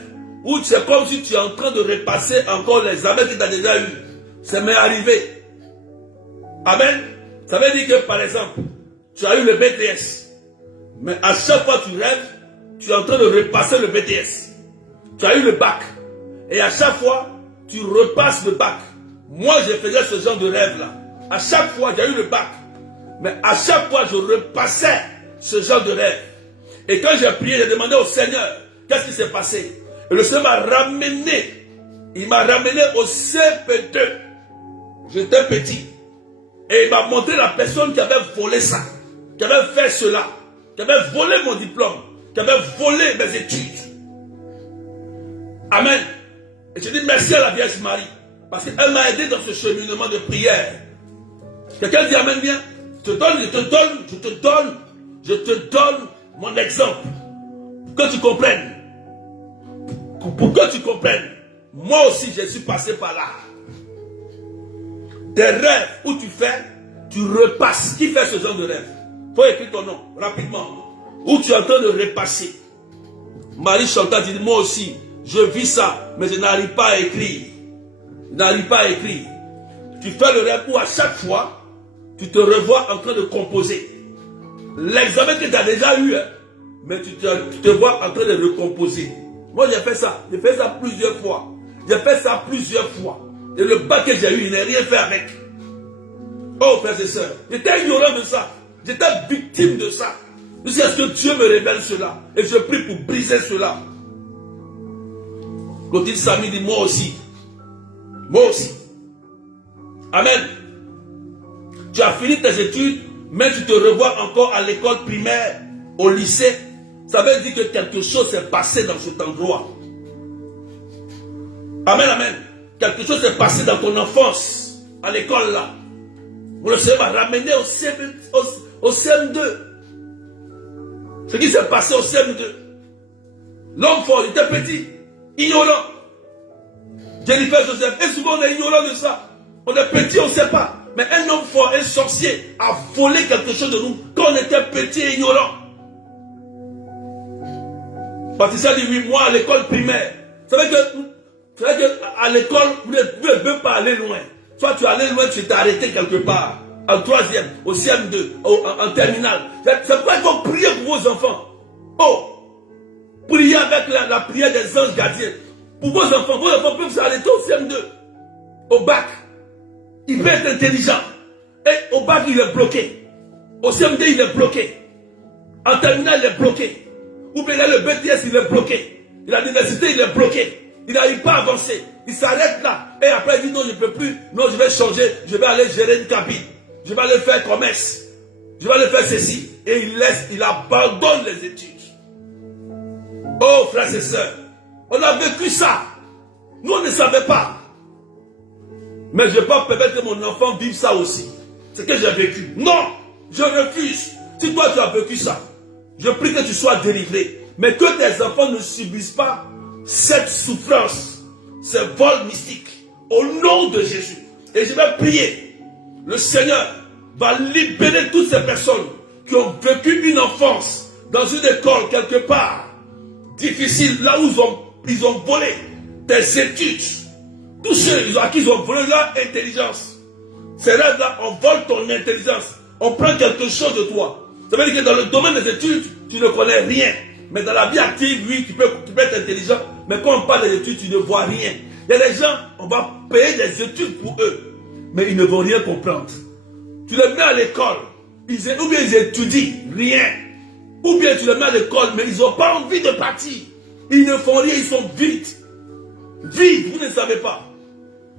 où c'est comme si tu es en train de repasser encore les examens que tu as déjà eu. Ça m'est arrivé. Amen. Ça veut dire que par exemple, tu as eu le BTS. Mais à chaque fois que tu rêves, tu es en train de repasser le BTS. Tu as eu le bac. Et à chaque fois, tu repasses le bac. Moi, je faisais ce genre de rêve-là. À chaque fois, j'ai eu le bac. Mais à chaque fois, je repassais ce genre de rêve. Et quand j'ai prié, j'ai demandé au Seigneur, qu'est-ce qui s'est passé? Et le Seigneur m'a ramené. Il m'a ramené au CP2. J'étais petit. Et il m'a montré la personne qui avait volé ça. Qui avait fait cela. Qui avait volé mon diplôme. Qui avait volé mes études. Amen. Et je dis merci à la Vierge Marie. Parce qu'elle m'a aidé dans ce cheminement de prière. Quelqu'un dit amen bien. Je te donne mon exemple. Pour que tu comprennes. Pour que tu comprennes. Moi aussi, je suis passé par là. Des rêves où tu repasses. Qui fait ce genre de rêve? Il faut écrire ton nom, rapidement. Où tu es en train de repasser. Marie Chantal dit, moi aussi, je vis ça, mais je n'arrive pas à écrire. Je n'arrive pas à écrire. Tu fais le rêve où à chaque fois, tu te revois en train de composer. L'examen que tu as déjà eu, mais tu te vois en train de recomposer. Moi, j'ai fait ça. J'ai fait ça plusieurs fois. Et le bac que j'ai eu, il n'a rien fait avec. Oh, frères et sœurs, j'étais ignorant de ça. J'étais victime de ça. Jusqu'à ce que Dieu me révèle cela. Et je prie pour briser cela. Clotilde Samy dit, moi aussi. Moi aussi. Amen. Tu as fini tes études, mais tu te revois encore à l'école primaire, au lycée. Ça veut dire que quelque chose s'est passé dans cet endroit. Amen, amen. Quelque chose s'est passé dans ton enfance, à l'école là. Vous le Seigneur m'a ramené au CM2. Ce qui s'est passé au CM2. L'homme fort, il était petit, ignorant. Jennifer Joseph, et souvent on est ignorant de ça. On est petit, on ne sait pas. Mais un homme fort, un sorcier, a volé quelque chose de nous quand on était petit et ignorant. Patricia dit, oui, moi à l'école primaire. Vous savez qu'à l'école, vous ne pouvez pas aller loin. Soit tu es allé loin, tu t'es arrêté quelque part. En 3e, au CM2, en terminale. C'est pourquoi il faut prier pour vos enfants. Oh! Prier avec la prière des anges gardiens. Pour vos enfants peuvent s'arrêter au CM2. Au bac. Il peut être intelligent. Et au bac, il est bloqué. Au CM2, il est bloqué. En terminale, il est bloqué. Ou bien le BTS, il est bloqué. À l'université, il est bloqué. Il n'arrive pas à avancer. Il s'arrête là. Et après, il dit non, je ne peux plus. Non, je vais changer. Je vais aller gérer une cabine. Je vais aller faire commerce. Je vais aller faire ceci. Et il abandonne les études. Oh, frères et sœurs, on a vécu ça. Nous, on ne savait pas. Mais je ne vais pas permettre que mon enfant vive ça aussi. C'est ce que j'ai vécu. Non, je refuse. Si toi, tu as vécu ça, je prie que tu sois délivré. Mais que tes enfants ne subissent pas cette souffrance, ce vol mystique. Au nom de Jésus. Et je vais prier. Le Seigneur va libérer toutes ces personnes qui ont vécu une enfance dans une école quelque part difficile, là où ils ont volé des études. Tous ceux à qui ils ont volé leur intelligence. Ces rêves-là, on vole ton intelligence. On prend quelque chose de toi. Ça veut dire que dans le domaine des études, tu ne connais rien. Mais dans la vie active, oui, tu peux être intelligent. Mais quand on parle des études, tu ne vois rien. Il y a des gens, on va payer des études pour eux. Mais ils ne vont rien comprendre. Tu les mets à l'école. Ou bien ils étudient rien. Ou bien tu les mets à l'école, mais ils n'ont pas envie de partir. Ils ne font rien, ils sont vides. Vides, vous ne savez pas.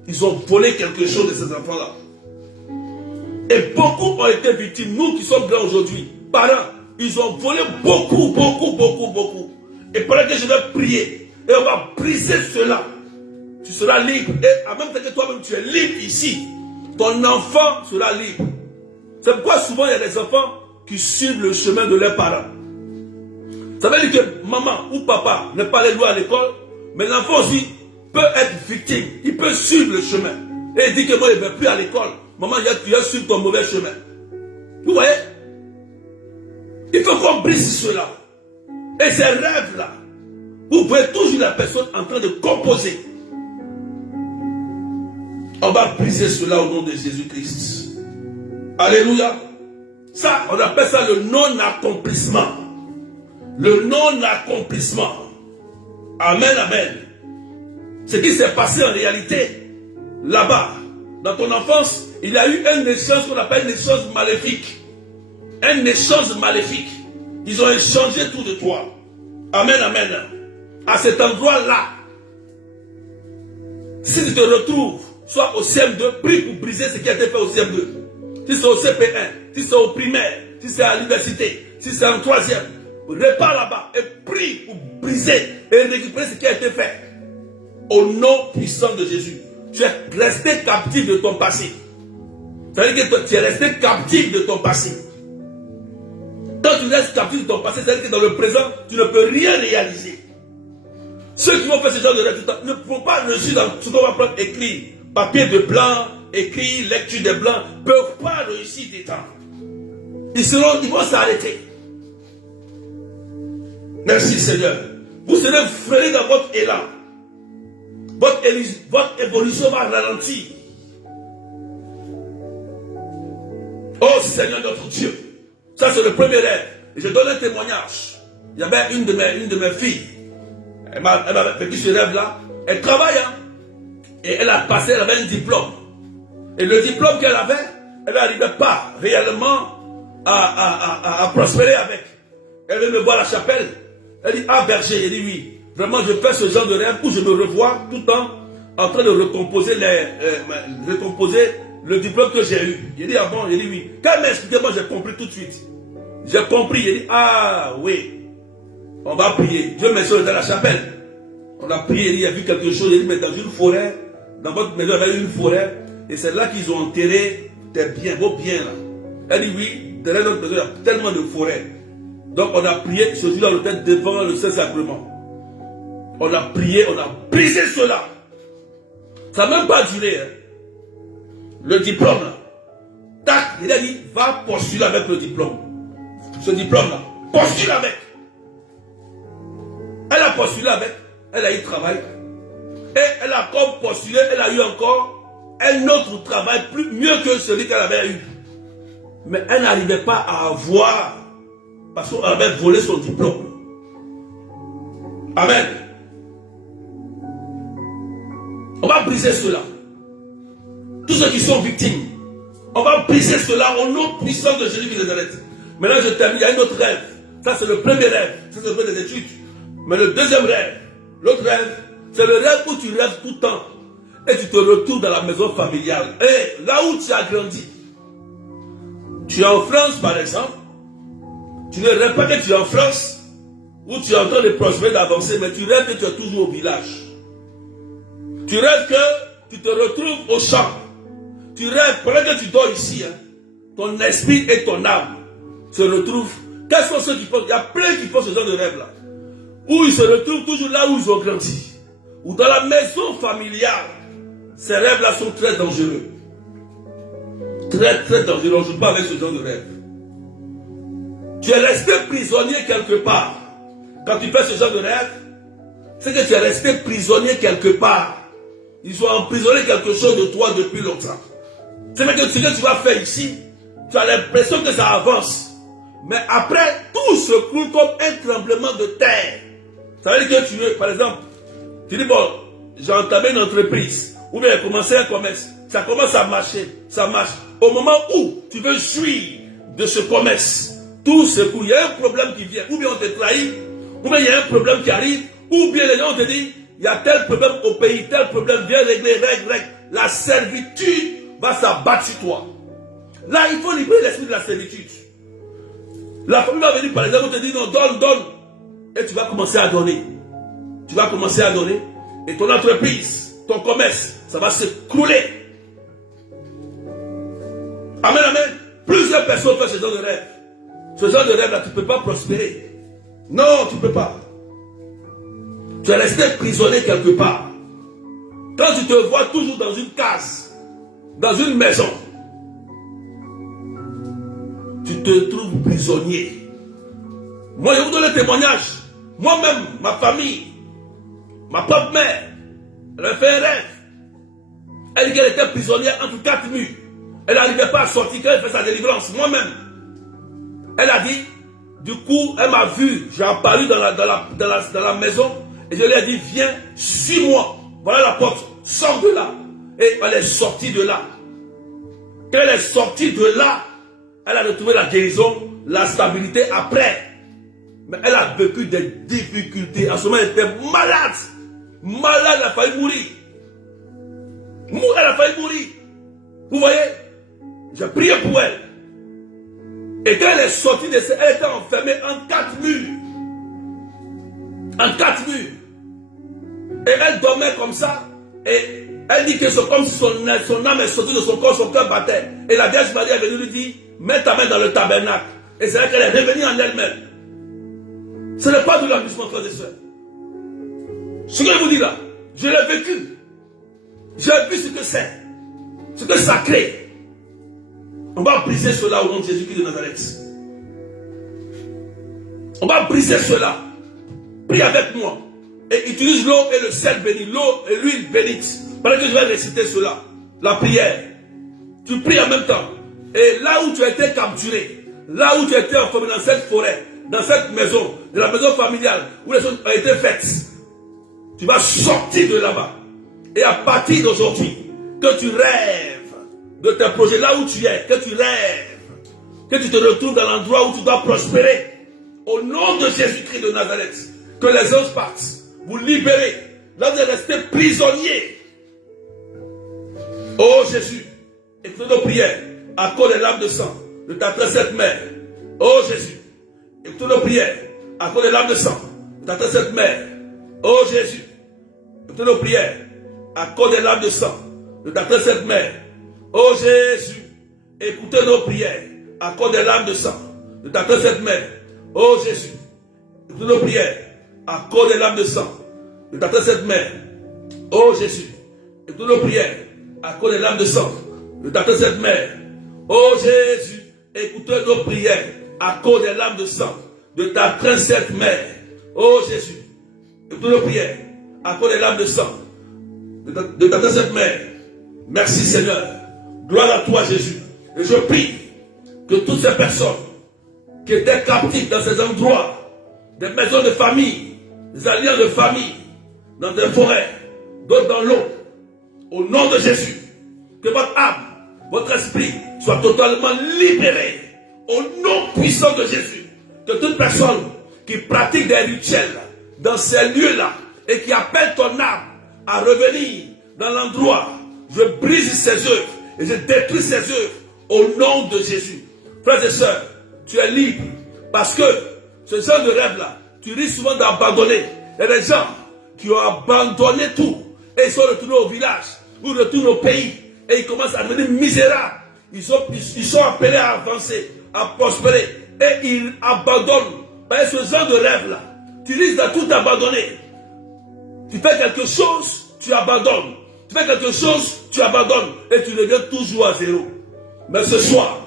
Ils ont volé quelque chose de ces enfants-là. Et beaucoup ont été victimes. Nous qui sommes grands aujourd'hui, parents, ils ont volé beaucoup. Et pendant que je vais prier, et on va briser cela, tu seras libre. Et en même temps que toi-même tu es libre ici, ton enfant sera libre. C'est pourquoi souvent il y a des enfants qui suivent le chemin de leurs parents. Ça veut dire que maman ou papa n'est pas allé loin à l'école, mais l'enfant aussi peut être victime. Il peut suivre le chemin. Et il dit que moi, il ne va plus à l'école. Maman, tu as suivi ton mauvais chemin. Vous voyez? Il faut qu'on brise cela. Et ces rêves-là, vous voyez toujours la personne en train de composer. On va briser cela au nom de Jésus-Christ. Alléluia. Ça, on appelle ça le non-accomplissement. Le non-accomplissement. Amen, amen. Ce qui s'est passé en réalité, là-bas, dans ton enfance, il y a eu un échange qu'on appelle un échange maléfique. Un échange maléfique. Ils ont échangé tout de toi. Amen, amen. À cet endroit-là, si tu te retrouves, soit au CM2, prie pour briser ce qui a été fait au CM2. Si c'est au CP1, si c'est au primaire, si c'est à l'université, si c'est en troisième, repars là-bas et prie pour briser et récupérer ce qui a été fait. Au nom puissant de Jésus. Tu es resté captif de ton passé. Ça veut dire que tu es resté captif de ton passé. Quand tu restes captif de ton passé, ça veut dire que dans le présent, tu ne peux rien réaliser. Ceux qui vont faire ce genre de rêve ne pourront pas réussir dans ce qu'on va prendre écrit. Papier de blanc, écrit, lecture de blanc, ne peuvent pas réussir des temps. Ils vont s'arrêter. Merci Seigneur. Vous serez freinés dans votre élan. Votre évolution va ralentir. Oh Seigneur notre Dieu. Ça c'est le premier rêve. Et je donne un témoignage. Il y avait une de mes filles. Elle m'a vécu ce rêve-là. Elle travaille. Hein? Et elle a passé, elle avait un diplôme. Et le diplôme qu'elle avait, elle n'arrivait pas réellement à prospérer avec. Elle veut me voir à la chapelle. Elle dit, ah berger, elle dit oui. Vraiment, je fais ce genre de rêve où je me revois tout le temps en train de recomposer le diplôme que j'ai eu. Il dit, ah bon, il dit oui. Quand elle m'a expliqué, moi j'ai compris tout de suite. J'ai compris, il dit, ah oui, on va prier. Dieu merci, on était à la chapelle. On a prié, il y a vu quelque chose, il dit, mais dans une forêt, dans votre maison, il y avait une forêt, et c'est là qu'ils ont enterré tes biens, vos biens là. Elle dit oui, derrière notre maison, il y a tellement de forêts. Donc on a prié, ce jour-là, on était devant le Saint-Sacrement. On a prié, on a brisé cela. Ça n'a même pas duré. Hein. Le diplôme là. Tac, il a dit, va postuler avec le diplôme. Ce diplôme là, postule avec. Elle a postulé avec, elle a eu travail. Et elle a comme postulé, elle a eu encore un autre travail mieux que celui qu'elle avait eu. Mais elle n'arrivait pas à avoir, parce qu'elle avait volé son diplôme. Amen. On va briser cela. Tous ceux qui sont victimes, on va briser cela au nom puissant de Jésus de Nazareth. Maintenant je termine, il y a un autre rêve. Ça c'est le premier rêve, ça c'est le premier des études. Mais le deuxième rêve, l'autre rêve, c'est le rêve où tu rêves tout le temps. Et tu te retrouves dans la maison familiale. Et là où tu as grandi. Tu es en France par exemple. Tu ne rêves pas que tu es en France. où tu es en train de prospérer, d'avancer, mais tu rêves que tu es toujours au village. Tu rêves que tu te retrouves au champ. Tu rêves, pendant que tu dors ici, hein, ton esprit et ton âme se retrouvent. Quels sont ceux qui font? Il y a plein qui font ce genre de rêve-là. Où ils se retrouvent toujours là où ils ont grandi. Ou dans la maison familiale. Ces rêves-là sont très dangereux. Très, très dangereux. On ne joue pas avec ce genre de rêve. Tu es resté prisonnier quelque part. Quand tu fais ce genre de rêve, c'est que tu es resté prisonnier quelque part. Ils ont emprisonné quelque chose de toi depuis longtemps. C'est vrai que ce que tu vas faire ici, tu as l'impression que ça avance. Mais après, tout se coule comme un tremblement de terre. Ça veut dire que tu veux, par exemple, tu dis, bon, j'ai entamé une entreprise, ou bien j'ai commencé un commerce, ça commence à marcher, ça marche. Au moment où tu veux jouir de ce commerce, tout se coule, il y a un problème qui vient, ou bien on te trahit, ou bien il y a un problème qui arrive, ou bien les gens te disent, il y a tel problème au pays, tel problème, viens régler, règle. La servitude va s'abattre sur toi. Là, il faut libérer l'esprit de la servitude. La famille va venir, par exemple, te dire, non, donne. Et tu vas commencer à donner. Tu vas commencer à donner. Et ton entreprise, ton commerce, ça va s'écrouler. Amen, amen. Plusieurs personnes font ce genre de rêve. Ce genre de rêve-là, tu ne peux pas prospérer. Non, tu ne peux pas. Tu es resté prisonnier quelque part. Quand tu te vois toujours dans une case, dans une maison, tu te trouves prisonnier. Moi, je vous donne un témoignage. Moi-même, ma famille, ma propre mère, elle a fait un rêve. Elle dit qu'elle était prisonnière entre 4 murs. Elle n'arrivait pas à sortir quand elle fait sa délivrance. Moi-même, elle a dit, du coup, elle m'a vu, j'ai apparu dans la maison, et je lui ai dit, viens, suis-moi. Voilà la porte, sors de là. Et elle est sortie de là. Quand elle est sortie de là, elle a retrouvé la guérison, la stabilité après. Mais elle a vécu des difficultés. En ce moment, elle était malade. Malade, elle a failli mourir. Elle a failli mourir. Vous voyez? J'ai prié pour elle. Et quand elle est sortie de ça, elle était enfermée en 4 murs. En 4 murs. Et elle dormait comme ça. Et elle dit que c'est comme si son âme est sortie de son corps, son cœur battait. Et la Vierge Marie est venue lui dire, mets ta main dans le tabernacle. Et c'est là qu'elle est revenue en elle-même. Ce n'est pas de l'amusement, frères et sœurs. Ce que je vous dis là, je l'ai vécu. J'ai vu ce que c'est. Ce que ça crée. On va briser cela au nom de Jésus-Christ de Nazareth. On va briser cela. Prie avec moi. Et utilise l'eau et le sel béni. L'eau et l'huile bénite. Pendant que je vais réciter cela. La prière. Tu pries en même temps. Et là où tu as été capturé, là où tu as été enfermé dans cette forêt, dans cette maison, de la maison familiale, où les choses ont été faites, tu vas sortir de là-bas. Et à partir d'aujourd'hui, que tu rêves de tes projets, là où tu es, que tu rêves, que tu te retrouves dans l'endroit où tu dois prospérer. Au nom de Jésus-Christ de Nazareth, que les anges partent, vous libérez. Là, vous êtes resté prisonnier. Oh Jésus, écoute nos prières. Accorde les larmes de sang de ta très sainte mère. Oh Jésus, écoute nos prières. Accorde les larmes de sang de ta très sainte mère. Oh Jésus, écoute nos prières. Accorde les larmes de sang de ta très sainte mère. Oh Jésus, écoutez nos prières. Accorde les larmes de sang de ta très sainte mère. Oh Jésus, écoutez nos prières. Accorde les larmes de sang de ta très sainte mère. Oh Jésus, écoutez nos prières. Accorde les larmes de sang de ta très sainte mère. Oh Jésus, écoutez nos prières. Accorde les larmes de sang de ta très sainte mère. Oh Jésus, écoutez nos prières. Accorde les larmes de sang de ta très sainte mère. Merci Seigneur. Gloire à toi Jésus. Et je prie que toutes ces personnes qui étaient captives dans ces endroits, des maisons de famille, des alliances de famille, dans des forêts, d'autres dans l'eau, au nom de Jésus, que votre âme, votre esprit soit totalement libéré. Au nom puissant de Jésus, que toute personne qui pratique des rituels dans ces lieux-là et qui appelle ton âme à revenir dans l'endroit, je brise ses œuvres et je détruis ses œuvres au nom de Jésus. Frères et sœurs, tu es libre parce que ce genre de rêve-là tu risques souvent d'abandonner. Il y a des gens qui ont abandonné tout et ils sont retournés au village ou retournent au pays et ils commencent à devenir misérables. Ils sont appelés à avancer, à prospérer et ils abandonnent. Par ce genre de rêve-là, tu risques de tout abandonner. Tu fais quelque chose, tu abandonnes. Tu fais quelque chose, tu abandonnes et tu reviens toujours à zéro. Mais ce soir,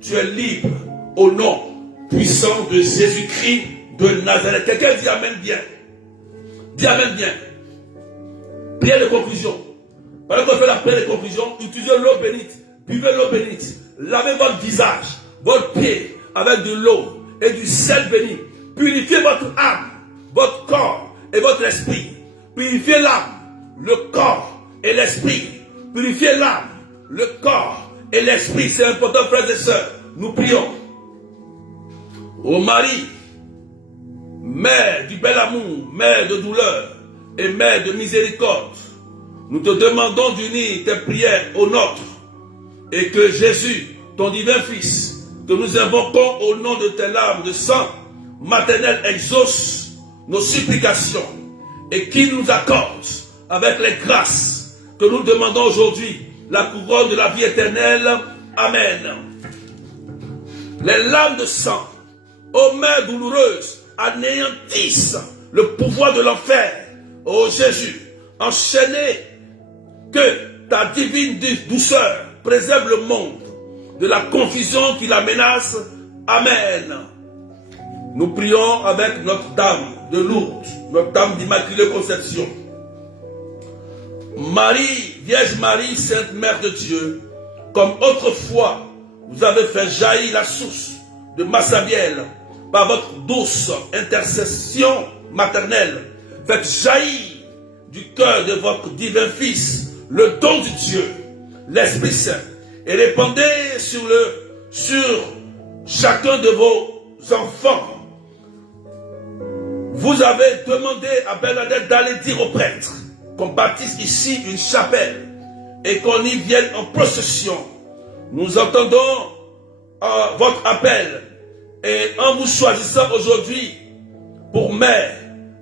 tu es libre au nom puissant de Jésus-Christ de Nazareth. Quelqu'un dit Amen bien. Dis Amen bien. Prière de conclusion. Pendant qu'on fait la prière de conclusion, utilisez l'eau bénite. Buvez l'eau bénite. Lavez votre visage, votre pied avec de l'eau et du sel béni. Purifiez votre âme, votre corps et votre esprit. Purifiez l'âme, le corps et l'esprit. Purifiez l'âme, le corps et l'esprit. C'est important, frères et sœurs. Nous prions. Ô Marie, Mère du bel amour, Mère de douleur et Mère de miséricorde, nous te demandons d'unir tes prières aux nôtres et que Jésus, ton divin Fils, que nous invoquons au nom de tes larmes de sang maternel, exauce nos supplications et qu'il nous accorde avec les grâces que nous demandons aujourd'hui la couronne de la vie éternelle. Amen. Les larmes de sang, ô Mère douloureuse, anéantissent le pouvoir de l'enfer. Ô Jésus, enchaîné, que ta divine douceur préserve le monde de la confusion qui la menace. Amen. Nous prions avec Notre-Dame de Lourdes, Notre-Dame d'Immaculée Conception. Marie, Vierge Marie, Sainte Mère de Dieu, comme autrefois vous avez fait jaillir la source de Massabielle par votre douce intercession maternelle, faites jaillir du cœur de votre divin Fils le don de Dieu, l'Esprit Saint, et répandez sur chacun de vos enfants. Vous avez demandé à Bernadette d'aller dire aux prêtres qu'on bâtisse ici une chapelle et qu'on y vienne en procession. Nous entendons votre appel et en vous choisissant aujourd'hui pour mère,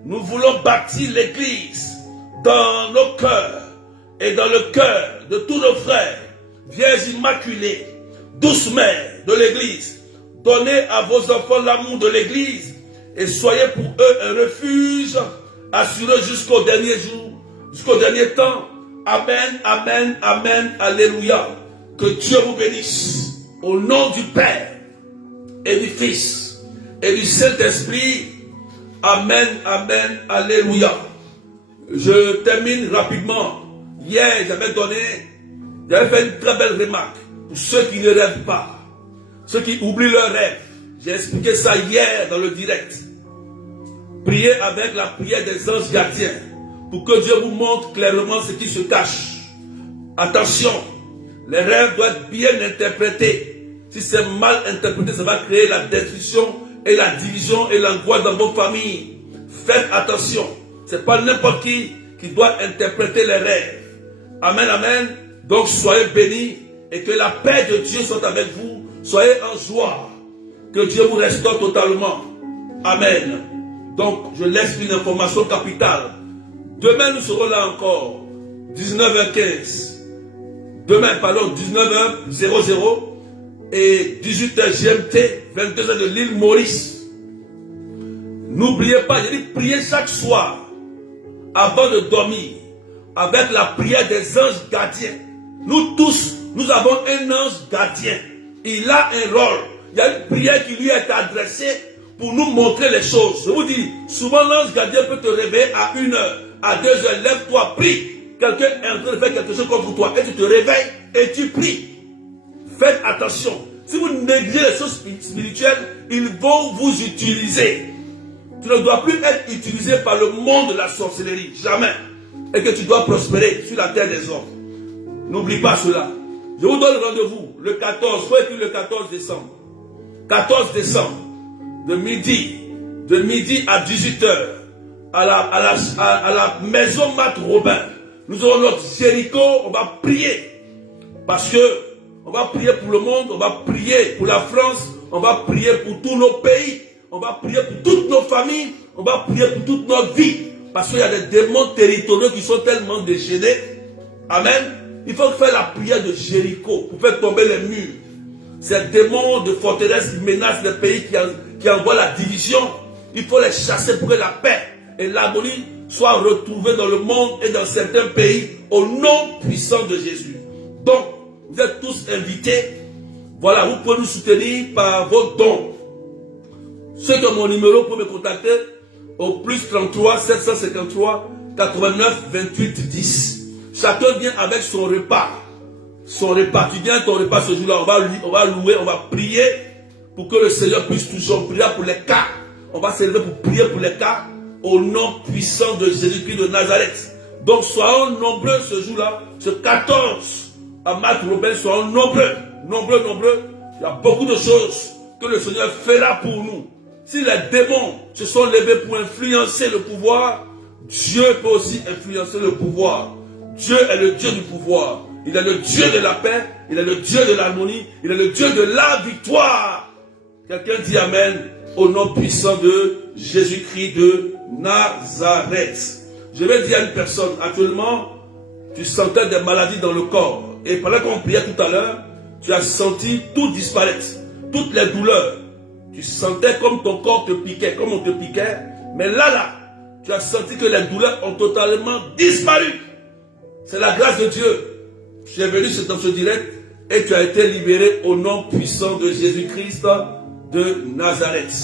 nous voulons bâtir l'église dans nos cœurs et dans le cœur de tous nos frères, Vierge Immaculée, douce mère de l'église. Donnez à vos enfants l'amour de l'église et soyez pour eux un refuge assuré jusqu'au dernier jour, jusqu'au dernier temps. Amen, amen, amen, alléluia. Que Dieu vous bénisse. Au nom du Père et du Fils et du Saint-Esprit. Amen, amen, alléluia. Je termine rapidement. Hier, j'avais fait une très belle remarque pour ceux qui ne rêvent pas, ceux qui oublient leurs rêves. J'ai expliqué ça hier dans le direct. Priez avec la prière des anges gardiens pour que Dieu vous montre clairement ce qui se cache. Attention, les rêves doivent être bien interprétés. Si c'est mal interprété, ça va créer la destruction et la division et l'angoisse dans vos familles. Faites attention. Ce n'est pas n'importe qui doit interpréter les rêves. Amen, amen. Donc soyez bénis et que la paix de Dieu soit avec vous. Soyez en joie. Que Dieu vous restaure totalement. Amen. Donc je laisse une information capitale. Demain nous serons là encore. 19h15. Demain, pardon, 19h00 et 18h GMT, 22h de l'île Maurice. N'oubliez pas, j'ai dit priez chaque soir avant de dormir avec la prière des anges gardiens. Nous tous, nous avons un ange gardien. Il a un rôle. Il y a une prière qui lui est adressée pour nous montrer les choses. Je vous dis, souvent l'ange gardien peut te réveiller à 1h, à 2h. Lève-toi, prie. Quelqu'un est en train de faire quelque chose contre toi et tu te réveilles et tu pries. Faites attention. Si vous négligez les choses spirituelles, ils vont vous utiliser. Tu ne dois plus être utilisé par le monde de la sorcellerie. Jamais. Et que tu dois prospérer sur la terre des hommes. N'oublie pas cela. Je vous donne rendez-vous le 14, soit écrit le 14 décembre. 14 décembre, de midi à 18h, à la maison Mat Robin. Nous aurons notre Jéricho, on va prier. Parce que on va prier pour le monde, on va prier pour la France, on va prier pour tous nos pays. on va prier pour toutes nos familles, on va prier pour toute notre vie. Parce qu'il y a des démons territoriaux qui sont tellement déchaînés. Amen. Il faut faire la prière de Jéricho pour faire tomber les murs. Ces démons de forteresse qui menacent les pays, qui envoient la division. Il faut les chasser pour que la paix et l'harmonie soient retrouvées dans le monde et dans certains pays au nom puissant de Jésus. Donc, vous êtes tous invités. Voilà, vous pouvez nous soutenir par vos dons. Ceux qui ont mon numéro peuvent me contacter au plus 33 753 89 28 10. Chacun vient avec son repas. Son repas. Tu viens ton repas ce jour-là. On va louer, on va prier pour que le Seigneur puisse toucher. On priera pour les cas. On va s'élever pour prier pour les cas au nom puissant de Jésus-Christ de Nazareth. Donc soyons nombreux ce jour-là. Ce 14 à Marc Robin, soyons nombreux. Nombreux. Il y a beaucoup de choses que le Seigneur fera pour nous. Si les démons se sont levés pour influencer le pouvoir, Dieu peut aussi influencer le pouvoir. Dieu est le Dieu du pouvoir. Il est le Dieu de la paix. Il est le Dieu de l'harmonie. Il est le Dieu de la victoire. Quelqu'un dit Amen au nom puissant de Jésus-Christ de Nazareth. Je vais dire à une personne, actuellement, tu sentais des maladies dans le corps. Et pendant qu'on priait tout à l'heure, tu as senti tout disparaître. Toutes les douleurs. Tu sentais comme ton corps te piquait, comme on te piquait. Mais là, tu as senti que les douleurs ont totalement disparu. C'est la grâce de Dieu. Tu es venu dans ce direct et tu as été libéré au nom puissant de Jésus-Christ de Nazareth.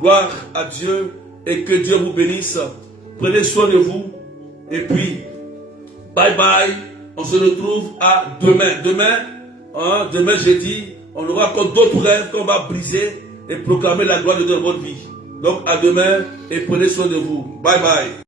Gloire à Dieu et que Dieu vous bénisse. Prenez soin de vous. Et puis, bye bye. On se retrouve à demain. Demain jeudi, on aura encore d'autres rêves qu'on va briser et proclamer la gloire de Dieu dans votre vie. Donc à demain et prenez soin de vous. Bye bye.